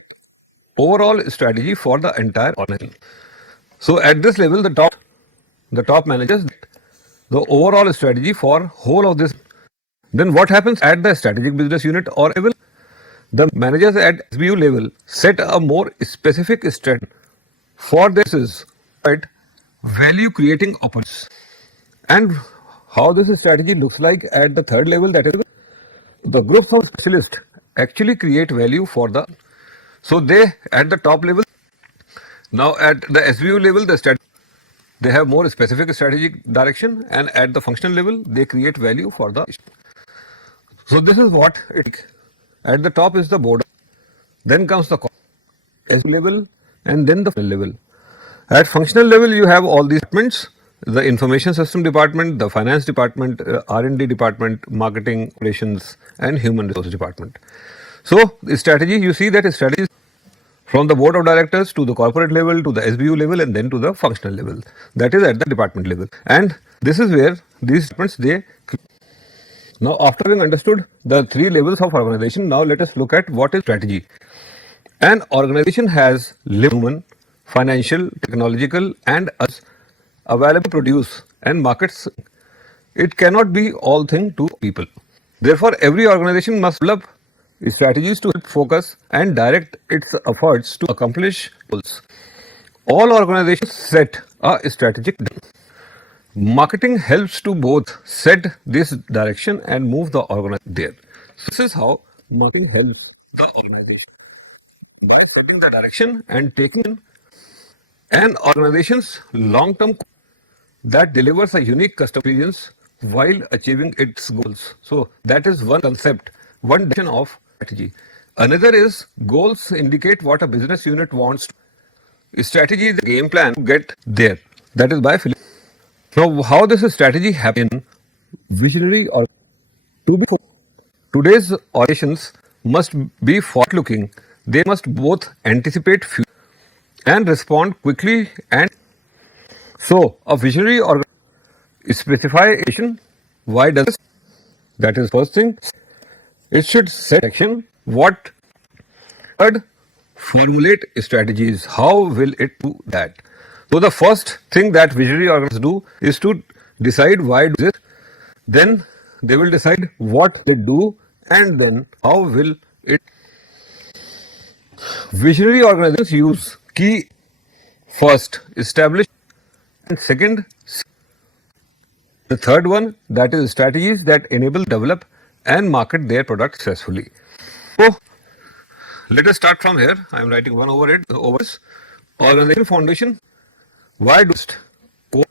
Overall strategy for the entire organization. So at this level, the top managers the overall strategy for whole of this. Then what happens at the strategic business unit or level? The managers at SBU level set a more specific strategy for this is right value creating opportunities. And how this strategy looks like at the third level, that is the groups of specialists actually create value for the. So they at the top level. Now at the SBU level, the strategy they have more specific strategic direction, and at the functional level, they create value for the. So this is what it. At the top is the board, then comes the SBU level, and then the level. At functional level, you have all these departments: the information system department, the finance department, R&D department, marketing, operations, and human resource department. So the strategy, you see that strategy from the board of directors to the corporate level to the SBU level and then to the functional level. That is at the department level. And this is where these departments they. Now after having understood the three levels of organization, now let us look at what is strategy. An organization has human, financial, technological and available to produce and markets. It cannot be all thing to people. Therefore, every organization must develop strategies to focus and direct its efforts to accomplish goals. All organizations set a strategic direction. Marketing helps to both set this direction and move the organization there. So this is how marketing helps the organization by setting the direction and taking an organization's long-term that delivers a unique customer experience while achieving its goals. So that is one concept, one definition of strategy. Another is goals indicate what a business unit wants. Strategy is the game plan to get there. That is by Philip. Now, how this strategy happen? Visionary or to be today's operations must be forward-looking. They must both anticipate future and respond quickly. And so, a visionary or specification. Why does this? That is first thing. It should set action. What? Third, formulate strategies. How will it do that? So the first thing that visionary organizations do is to decide why do this. Then they will decide what they do, and then how will it. Visionary organizations use key first establish and second The third one, that is strategies that enable, develop and market their product successfully. So let us start from here. I am writing one over it. Over this organization foundation. Why do it? Core,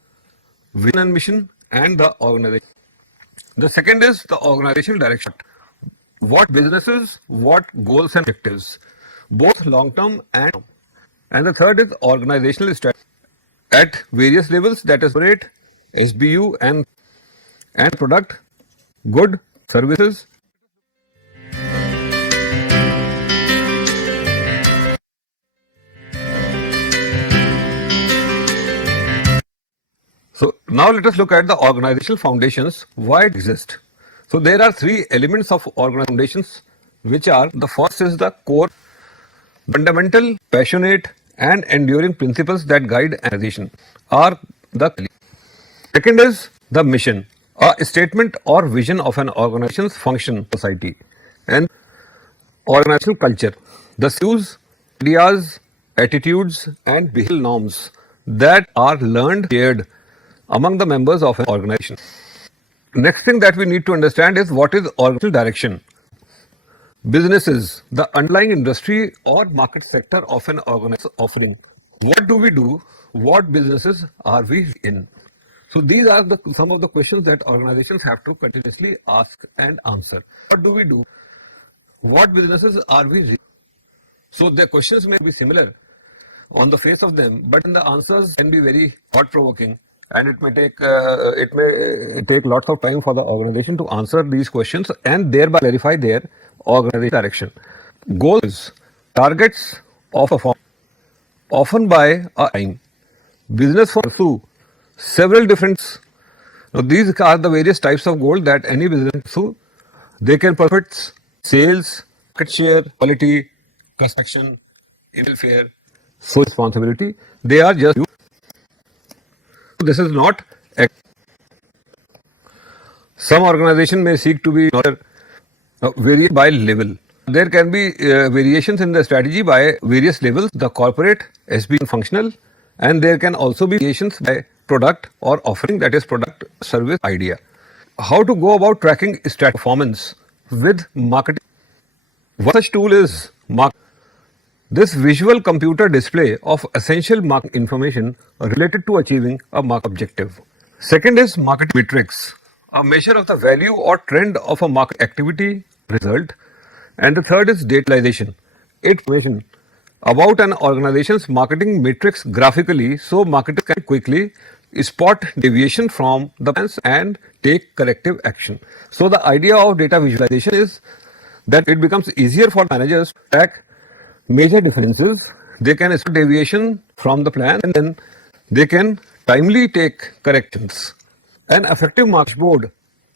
vision and mission, and the organization. The second is the organizational direction. What businesses, what goals and objectives, both long term and term. And the third is organizational strategy at various levels, that is corporate, SBU and product, good, services. So now let us look at the organizational foundations, why it exists. So there are three elements of organizational foundations, which are: the first is the core, fundamental, passionate and enduring principles that guide an organization are the. Second is the mission, a statement or vision of an organization's function, society, and organizational culture, the views, ideas, attitudes, and behavioral norms that are learned, shared among the members of an organization. Next thing that we need to understand is what is organizational direction. Businesses, the underlying industry or market sector of an organization offering. What do we do? What businesses are we in? So these are some of the questions that organizations have to continuously ask and answer. What do we do? What businesses are we in? So the questions may be similar on the face of them, but the answers can be very thought-provoking, and it may take lots of time for the organization to answer these questions and thereby clarify their organizational direction. Goals, targets of a firm, often by a time. Business firms pursue several different. Now these are the various types of goals that any business pursue. They can profits, sales, market share, quality, construction, welfare, social responsibility. They are just. This is not. Some organization may seek to be vary by level. There can be variations in the strategy by various levels, the corporate, SB functional, and there can also be variations by product or offering, that is product, service, idea. How to go about tracking strategy performance with marketing? One such tool is this visual computer display of essential market information related to achieving a market objective. Second is market metrics, a measure of the value or trend of a market activity result. And the third is dataization, information about an organization's marketing metrics graphically, so marketers can quickly spot deviation from the plans and take corrective action. So the idea of data visualization is that it becomes easier for managers to track major differences. They can spot deviation from the plan and then they can timely take corrections. An effective market board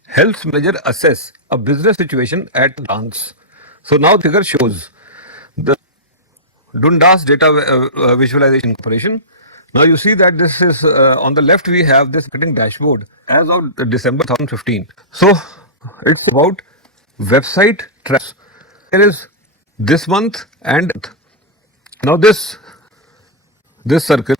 helps manager assess a business situation at a glance. So now the figure shows the Dundas data visualization operation. Now you see that this is on the left we have this marketing dashboard as of December 2015. So it's about website traffic. There is this month and now this circle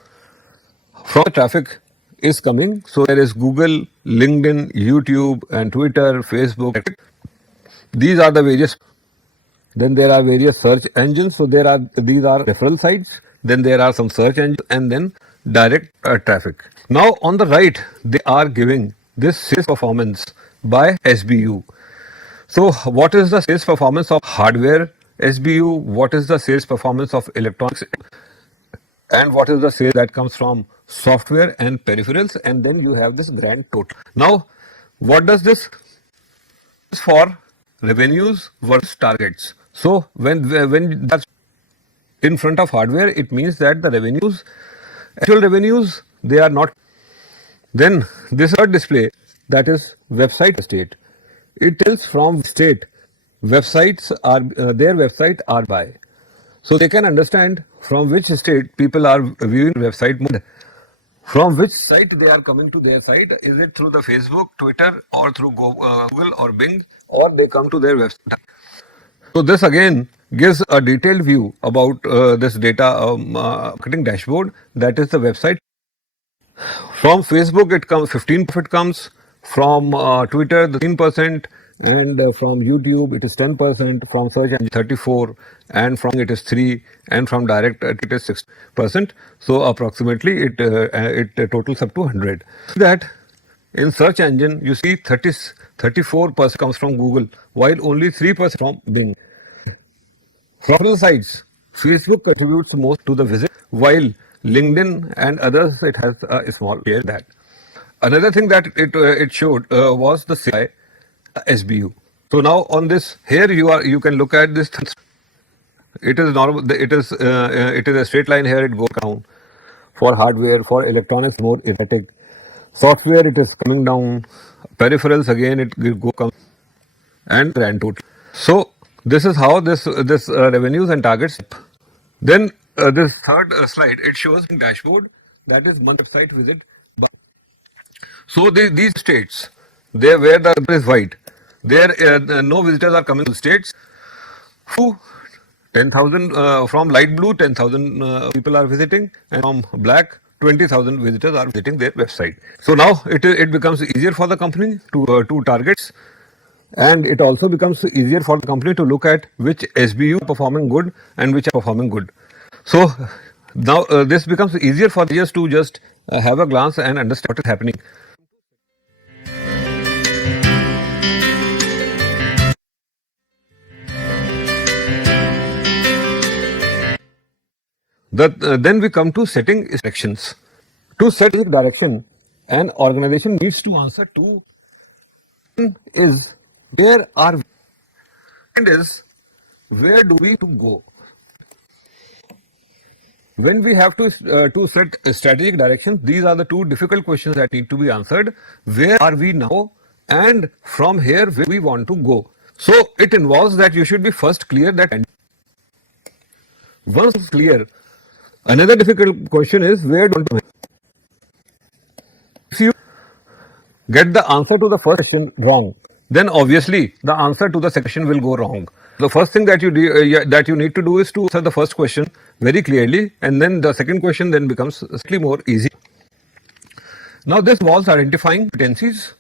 from the traffic is coming. So there is Google, LinkedIn, YouTube and Twitter, Facebook. These are the various. Then there are various search engines. So these are referral sites. Then there are some search engines and then direct traffic. Now on the right, they are giving this sales performance by SBU. So what is the sales performance of hardware SBU? What is the sales performance of electronics? And what is the sales that comes from software and peripherals? And then you have this grand total. Now, what does this for revenues versus targets? So when that's in front of hardware, it means that the revenues, actual revenues, they are not. Then this third display, that is website state. It tells from state websites are their website are by. So they can understand from which state people are viewing website mode. From which site they are coming to their site. Is it through the Facebook, Twitter or through Google or Bing, or they come to their website. So this again gives a detailed view about this data marketing dashboard, that is the website. From Facebook it comes 15 profit comes, From Twitter, the 13%, and from YouTube, it is 10%, from search engine 34, and from it is 3, and from direct it is 6%. So approximately it totals up to 100. That in search engine, you see 34% comes from Google, while only 3% from Bing. From the sites, Facebook contributes most to the visit, while LinkedIn and others it has a small share that. Another thing that it showed was the CI SBU. So now on this here you can look at this. It is normal. It is a straight line here. It goes down. For hardware, for electronics, more erratic. Software, it is coming down. Peripherals again, it go come and grand total. So this is how this revenues and targets. Then this third slide, it shows in dashboard, that is month site visit. So these states, they where the number is white, there no visitors are coming to states. 10,000 from light blue, 10,000 people are visiting, and from black, 20,000 visitors are visiting their website. So now it becomes easier for the company to targets, and it also becomes easier for the company to look at which SBU are performing good and which are performing good. So now this becomes easier for us to just have a glance and understand what is happening. Then we come to setting directions. To set direction, an organization needs to answer to is where are we? And is where do we to go? When we have to set strategic directions, these are the two difficult questions that need to be answered. Where are we now? And from here, where we want to go? So it involves that you should be first clear that. Once it's clear, another difficult question is where do we? If you get the answer to the first question wrong, then obviously the answer to the second question will go wrong. The first thing that you need to do is to answer the first question very clearly, and then the second question then becomes slightly more easy. Now this involves identifying competencies,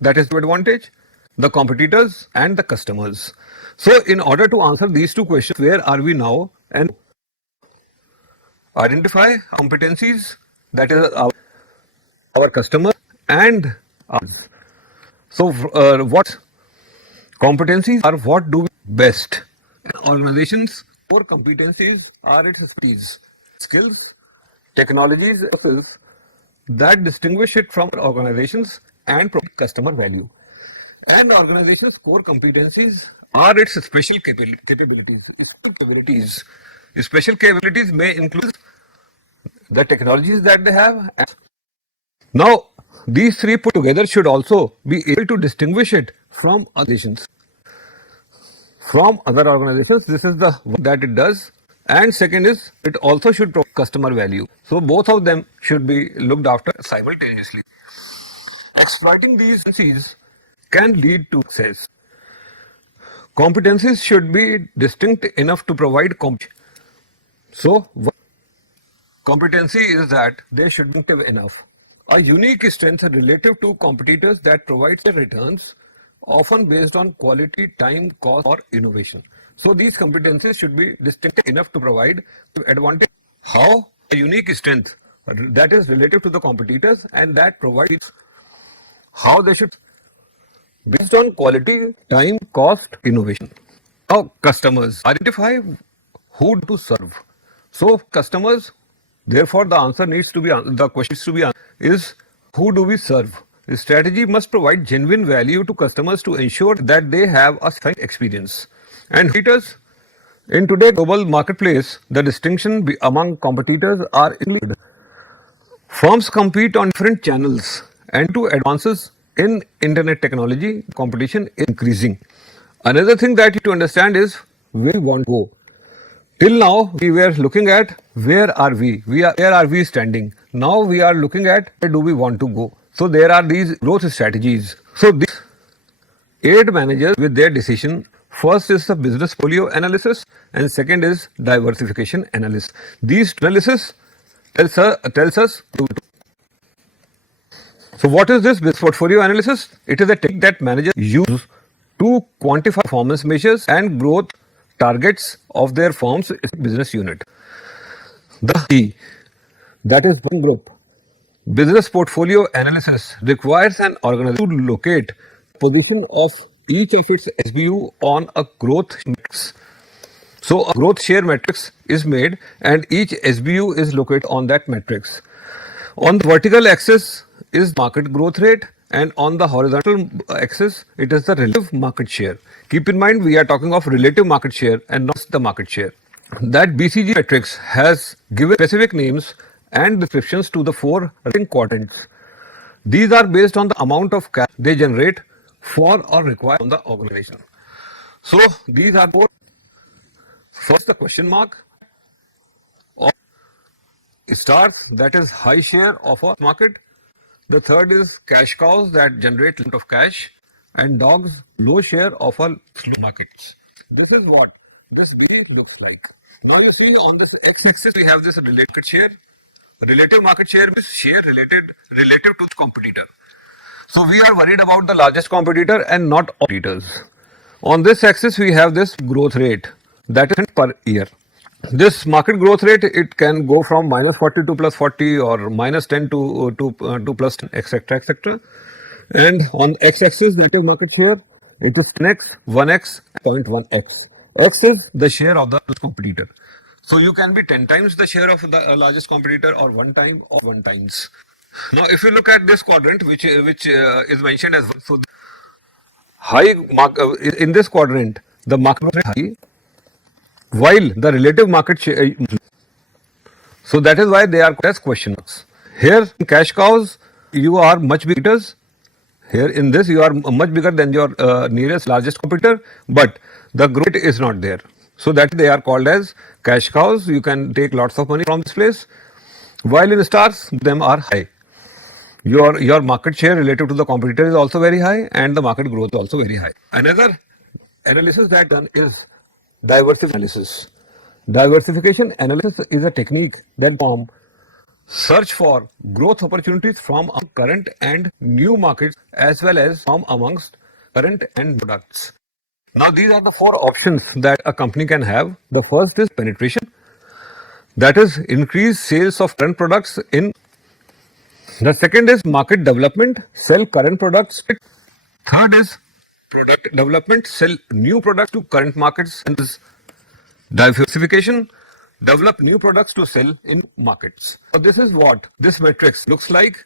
that is the advantage, the competitors and the customers. So in order to answer these two questions, where are we now, and identify competencies, that is our customers and ours. So what competencies are, what do we best? Organizations' core competencies are its expertise, skills, technologies, that distinguish it from organizations and provide customer value. And organizations' core competencies are its special capabilities. Special capabilities may include the technologies that they have. Now, these three put together should also be able to distinguish it from organizations. From other organizations, this is the one that it does. And second is, it also should provide customer value. So both of them should be looked after simultaneously. Exploiting these competencies can lead to success. Competencies should be distinct enough to provide competence. So, competency is that they should be enough. A unique strength relative to competitors that provides the returns, often based on quality, time, cost, or innovation. So these competencies should be distinct enough to provide advantage. How? A unique strength that is relative to the competitors and that provides how they should based on quality, time, cost, innovation. Now customers, identify who to serve. So customers, therefore the answer needs to be, the question needs to be is who do we serve? The strategy must provide genuine value to customers to ensure that they have a fine experience. And competitors, in today's global marketplace, the distinction among competitors are included. Firms compete on different channels, and to advances in internet technology, competition is increasing. Another thing that you need to understand is where we want to go. Till now, we were looking at where are we? Where are we standing? Now we are looking at where do we want to go? So there are these growth strategies. So these aid managers with their decision. First is the business portfolio analysis, and second is diversification analysis. These analysis tells us So what is this business portfolio analysis? It is a technique that managers use to quantify performance measures and growth targets of their firm's business unit. The key, that is one group. Business portfolio analysis requires an organization to locate position of each of its SBU on a growth matrix. So a growth share matrix is made and each SBU is located on that matrix. On the vertical axis is market growth rate and on the horizontal axis it is the relative market share. Keep in mind we are talking of relative market share and not the market share. That BCG matrix has given specific names and descriptions to the four quadrants. These are based on the amount of cash they generate for or require on the organization. So these are four. First the question mark, or stars, that is high share of a market. The third is cash cows that generate lot of cash, and dogs low share of a markets. This is what this B looks like. Now you see on this x-axis we have this related share. Relative market share is share relative to the competitor. So we are worried about the largest competitor and not competitors. On this axis we have this growth rate, that is per year. This market growth rate, it can go from -40 to +40 or -10 to +10, etc., etc. And on x-axis, relative market share, it is 10x, 1x, 0.1x. X is the share of the competitor. So you can be 10 times the share of the largest competitor or 1 time or 1 times. Now, if you look at this quadrant, which is mentioned as so high mark in this quadrant, the market is high, while the relative market share. So that is why they are called as question marks. Here, in cash cows, you are much bigger. Here in this, you are much bigger than your nearest largest competitor, but the growth is not there. So that they are called as cash cows. You can take lots of money from this place. While in stars, them are high. Your market share relative to the competitor is also very high, and the market growth is also very high. Another analysis that done is diversification analysis. Diversification analysis is a technique that search for growth opportunities from current and new markets as well as from amongst current and products. Now these are the four options that a company can have. The first is penetration, that is increase sales of current products in. The second is market development, sell current products. Third is product development, sell new products to current markets. And this diversification, develop new products to sell in markets. So this is what this matrix looks like.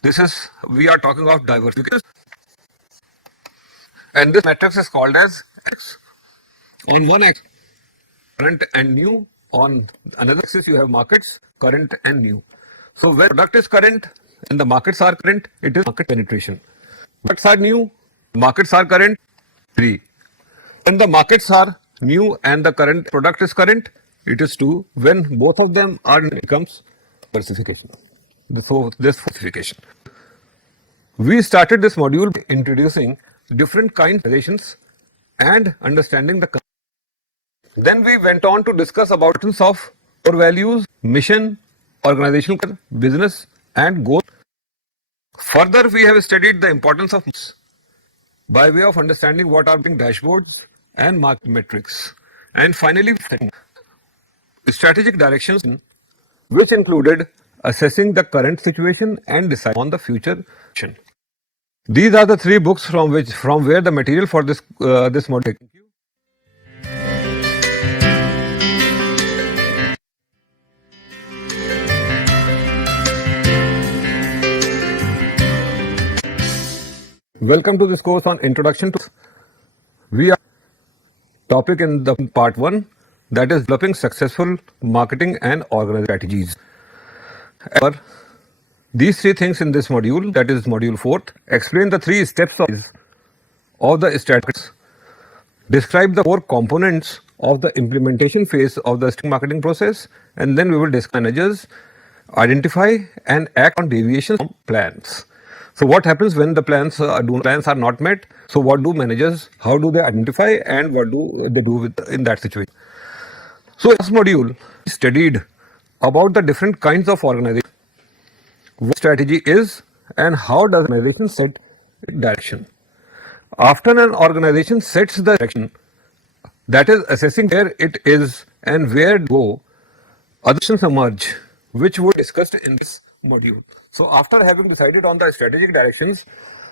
This is, we are talking about diversification. And this matrix is called as X. On one axis, current and new. On another axis, you have markets, current and new. So where product is current and the markets are current, it is market penetration. Products are new, markets are current, 3. When the markets are new and the current product is current, it is 2. When both of them are, it becomes diversification. So this diversification. We started this module by introducing different kinds of organizations and understanding the. Then we went on to discuss about importance of core values, mission, organizational business, and goal. Further, we have studied the importance of by way of understanding what are being dashboards and market metrics. And finally, strategic directions, which included assessing the current situation and decide on the future action. These are the 3 books from where the material for this module. Welcome to this course on introduction to. We are topic in the part 1, that is developing successful marketing and organization strategies. These 3 things in this module, that is module 4, explain the 3 steps of the strategies, describe the 4 components of the implementation phase of the marketing process, and then we will discuss managers identify and act on deviations from plans. So what happens when the plans are not met? So what do managers, how do they identify and what do they do in that situation? So in this module, we studied about the different kinds of organization, what strategy is and how does an organization set direction? After an organization sets the direction, that is assessing where it is and where to go, other questions emerge, which we discussed in this module. So after having decided on the strategic directions,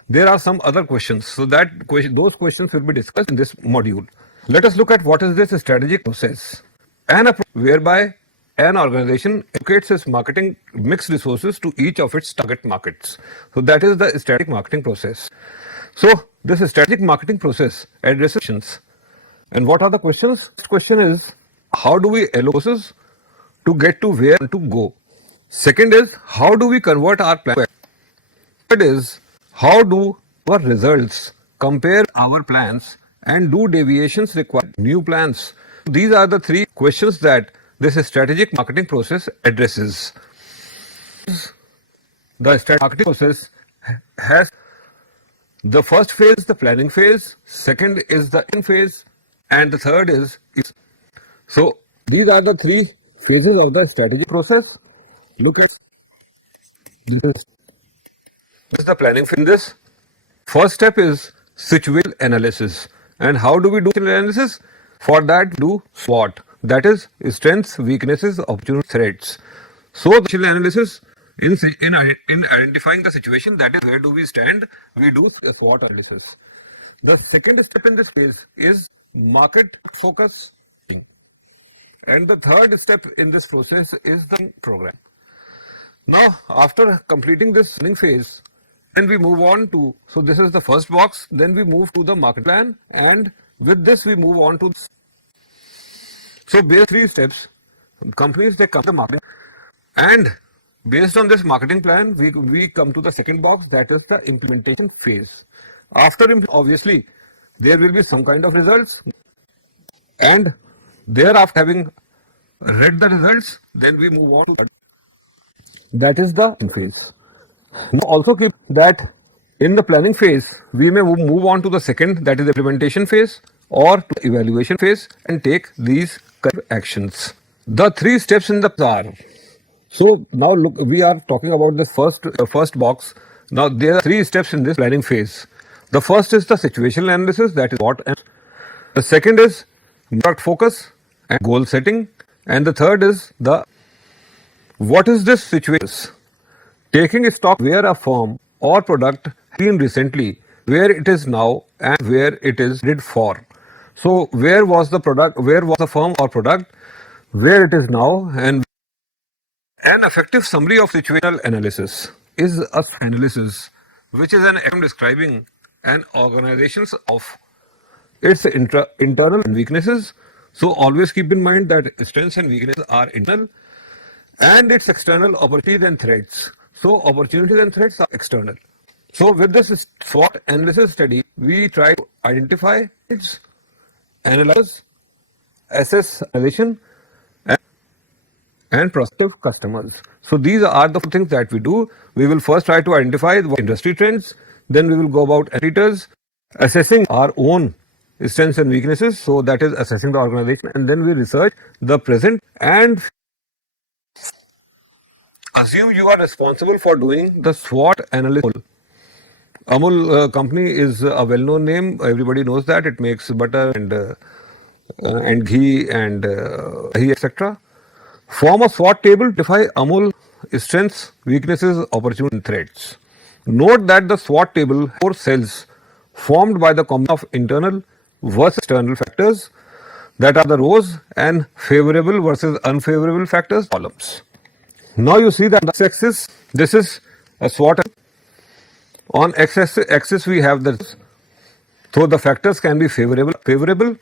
there are some other questions. So those questions will be discussed in this module. Let us look at what is this strategic process. An approach whereby an organization allocates its marketing mixed resources to each of its target markets. So that is the strategic marketing process. So this strategic marketing process addresses questions. And what are the questions? First question is, how do we allocate resources to get to where to go? Second is, how do we convert our plan? Third is, how do our results compare our plans and do deviations require new plans? These are the three questions that this strategic marketing process addresses. The strategic marketing process has the first phase, the planning phase, second is the in phase, and the third is. So these are the three phases of the strategic process. Look at this is the planning phase. In this, first step is situational analysis. And how do we do analysis? For that, do SWOT. That is strengths, weaknesses, opportunities, threats. So the situational analysis in identifying the situation, that is where do we stand, we do a SWOT analysis. The second step in this phase is market focus. And the third step in this process is the program. Now, after completing this planning phase, then we move on to, so this is the first box, then we move to the market plan, and with this we move on to, so based three steps, companies, they come to the market, and based on this marketing plan, we come to the second box, that is the implementation phase. After, obviously, there will be some kind of results, and thereafter having read the results, then we move on to that is the phase. Now also keep that in the planning phase, we may move on to the second, that is the implementation phase, or to the evaluation phase, and take these actions. The three steps in the are. So now look, we are talking about the first box. Now there are three steps in this planning phase. The first is the situational analysis, that is what, and the second is product focus and goal setting, and the third is the what is this situation? Taking stock where a firm or product has been recently, where it is now, and where it is headed for. So where was the product, where was the firm or product, where it is now, and an effective summary of situational analysis is a analysis which is an attempt describing an organization's of its internal weaknesses. So always keep in mind that strengths and weaknesses are internal, and its external opportunities and threats. So opportunities and threats are external. So with this SWOT analysis study, we try to identify its, analyze, assess relation, and prospective customers. So these are the things that we do. We will first try to identify the industry trends, then we will go about competitors, assessing our own strengths and weaknesses. So that is assessing the organization, and then we research the present and assume you are responsible for doing the SWOT analysis. Amul company is a well-known name. Everybody knows that it makes butter and ghee and ghee, etc. Form a SWOT table to define Amul strengths, weaknesses, opportunities, and threats. Note that the SWOT table has 4 cells formed by the combination of internal versus external factors, that are the rows, and favorable versus unfavorable factors, columns. Now you see that the x-axis, this is a SWOT. On x-axis we have the, so the factors can be favorable.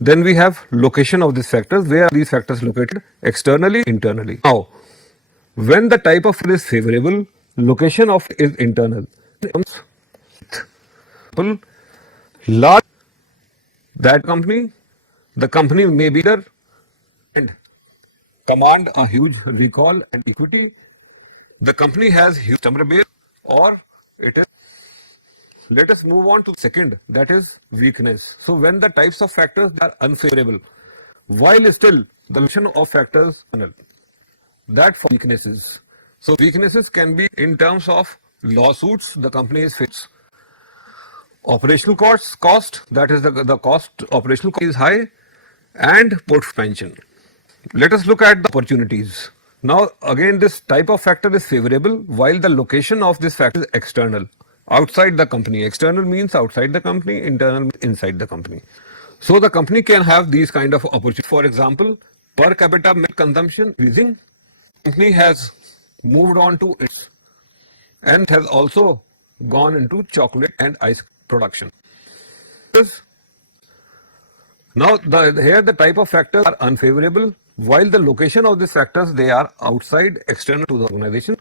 Then we have location of these factors. Where are these factors located? Externally, internally. Now, when the type of is favorable, location of is internal. Large that company, the company may be there and command a huge recall and equity. The company has huge customer base, or it is. Let us move on to second, that is weakness. So when the types of factors are unfavorable, while still the solution of factors that for weaknesses. So weaknesses can be in terms of lawsuits the company is facing. Operational cost, that is the cost, operational cost is high, and port expansion. Let us look at the opportunities. Now again, this type of factor is favorable while the location of this factor is external, outside the company. External means outside the company, internal means inside the company. So the company can have these kind of opportunities. For example, per capita milk consumption increasing. Company has moved on to its and has also gone into chocolate and ice production. Now here the type of factors are unfavorable while the location of these factors, they are outside, external to the organization.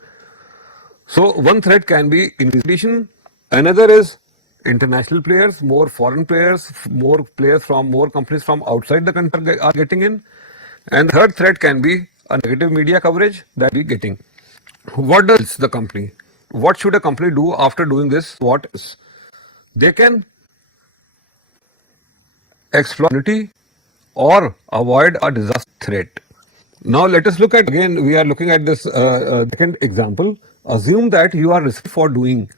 So one threat can be inflation, another is international players, more foreign players, more players from more companies from outside the country are getting in, and the third threat can be a negative media coverage that we getting. What does the company? What should a company do after doing this? What is? They can exploit opportunity or avoid a disaster threat. Now let us look at, again we are looking at this second example. Assume that you are responsible for doing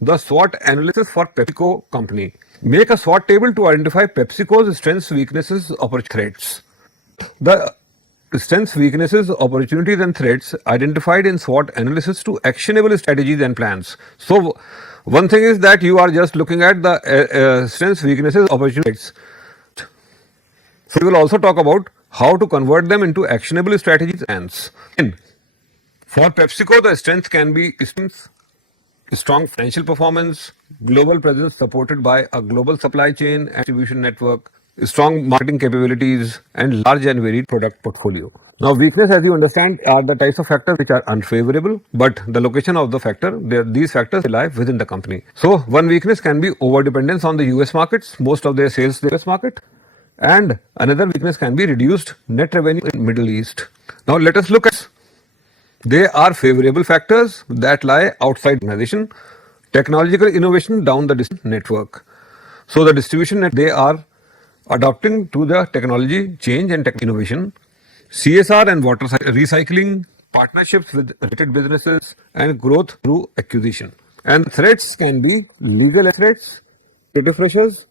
the SWOT analysis for PepsiCo company. Make a SWOT table to identify PepsiCo's strengths, weaknesses, threats. The strengths, weaknesses, opportunities and threats identified in SWOT analysis to actionable strategies and plans. So one thing is that you are just looking at the strengths, weaknesses, opportunities. So we will also talk about how to convert them into actionable strategies and plans. For PepsiCo, the strength can be strong financial performance, global presence supported by a global supply chain and distribution network, strong marketing capabilities, and large and varied product portfolio. Now, weakness, as you understand, are the types of factors which are unfavorable, but the location of the factor, these factors lie within the company. So, one weakness can be over dependence on the US markets, most of their sales to the US market, and another weakness can be reduced net revenue in Middle East. Now, let us look at. They are favorable factors that lie outside organization. Technological innovation down the network. So the distribution net, they are adapting to the technology change and tech innovation. CSR and water recycling, partnerships with related businesses, and growth through acquisition. And threats can be legal threats, trade pressures,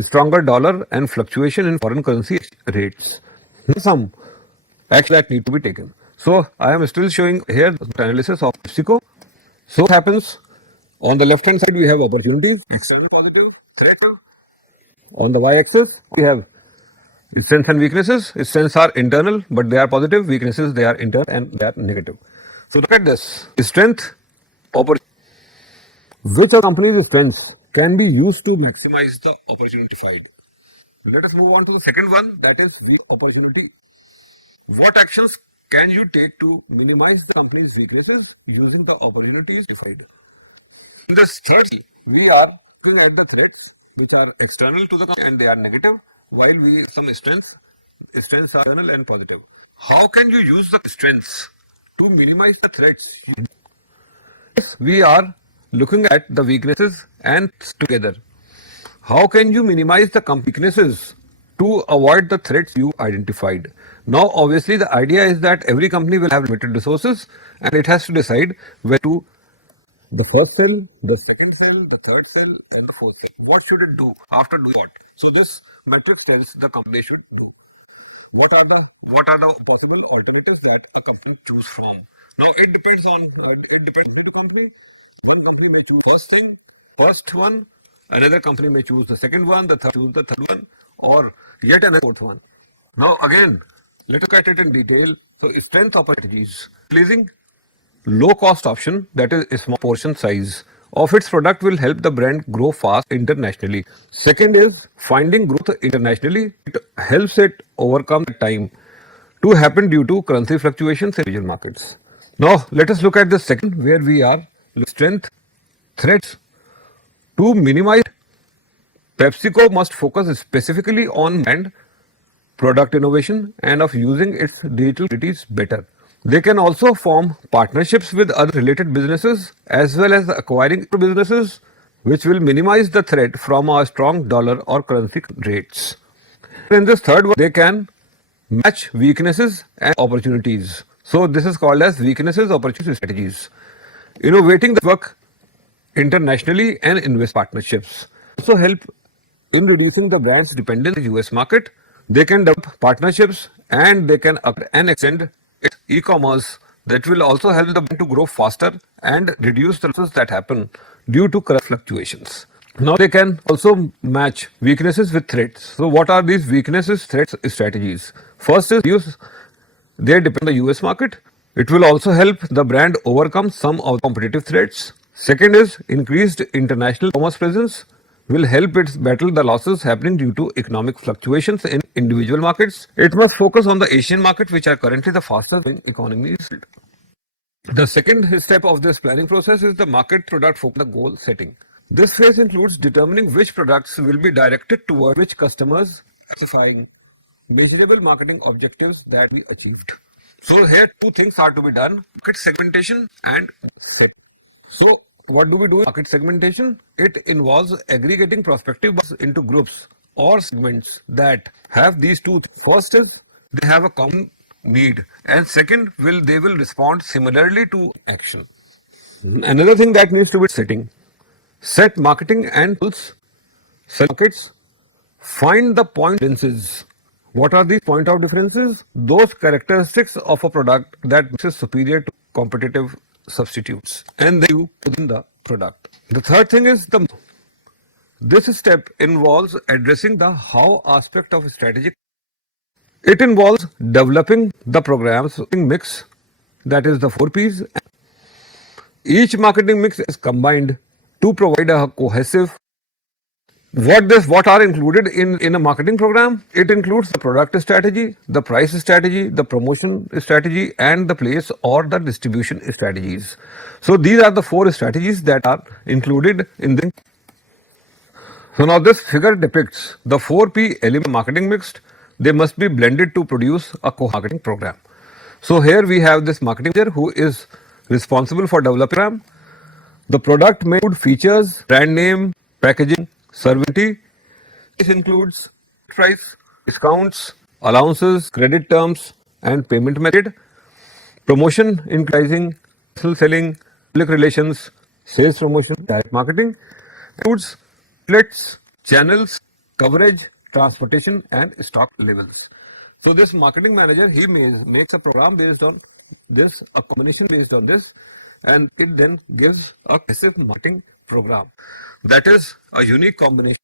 stronger dollar, and fluctuation in foreign currency rates. Some actions that need to be taken. So I am still showing here the analysis of PepsiCo. So what happens? On the left hand side we have opportunities, external positive, threat. On the y-axis we have strengths and weaknesses. Strengths are internal but they are positive, weaknesses they are internal and they are negative. So look at this. Strength, opportunity. Which of company's strengths can be used to maximize the opportunity field? Let us move on to the second one, that is weak opportunity. What actions can you take to minimize the company's weaknesses using the opportunities defined? In this third, we are looking at the threats which are external to the company and they are negative, while some strengths are internal and positive. How can you use the strengths to minimize the threats? We are looking at the weaknesses and together. How can you minimize the weaknesses to avoid the threats you identified? Now, obviously, the idea is that every company will have limited resources and it has to decide where to the first cell, the second cell, the third cell, and the fourth cell. What should it do after doing what? So this matrix tells the company should do. What are the possible alternatives that a company choose from? Now it depends on the company. One company may choose first one, another company may choose the second one, the third one, or yet another fourth one. Now again, let's look at it in detail. So strength opportunities, pleasing low cost option, that is a small portion size of its product will help the brand grow fast internationally. Second is finding growth internationally. It helps it overcome the time to happen due to currency fluctuations in regional markets. Now let us look at the second, where we are strength, threats. To minimize, PepsiCo must focus specifically on brand, product innovation and of using its digital capabilities better. They can also form partnerships with other related businesses as well as acquiring businesses which will minimize the threat from a strong dollar or currency rates. In this third one, they can match weaknesses and opportunities. So this is called as weaknesses, opportunities, strategies. Innovating the work internationally and invest partnerships. Also help in reducing the brand's dependence on the US market. They can develop partnerships and they can and extend its e-commerce that will also help the brand to grow faster and reduce the losses that happen due to currency fluctuations. Now they can also match weaknesses with threats. So what are these weaknesses, threats, strategies? First is use they depend on the US market. It will also help the brand overcome some of the competitive threats. Second is increased international commerce presence will help it battle the losses happening due to economic fluctuations in individual markets. It must focus on the Asian market, which are currently the fastest growing economies. The second step of this planning process is the market product focus, the goal setting. This phase includes determining which products will be directed toward which customers, specifying measurable marketing objectives that we achieved. So here two things are to be done: market segmentation and set. So what do we do in market segmentation? It involves aggregating prospective buyers into groups or segments that have these two. First is they have a common need, and second they will respond similarly to action. Another thing that needs to be setting. Set marketing and tools, set markets, find the point differences. What are these point of differences? Those characteristics of a product that makes it superior to competitive substitutes, and then you put in the product. The third thing is this step involves addressing the how aspect of strategic. It involves developing the program's mix, that is the 4 P's. Each marketing mix is combined to provide a cohesive. What are included in a marketing program? It includes the product strategy, the price strategy, the promotion strategy, and the place or the distribution strategies. So these are the 4 strategies that are included in the. So now this figure depicts the 4P element marketing mixed. They must be blended to produce a co-marketing program. So here we have this marketing manager who is responsible for developing. The product may include features, brand name, packaging, serviceability. This includes price, discounts, allowances, credit terms, and payment method. Promotion including selling, public relations, sales promotion, direct marketing. Includes outlets, channels, coverage, transportation, and stock levels. So this marketing manager, he makes a program based on this, a combination based on this, and it then gives a passive marketing program. That is a unique combination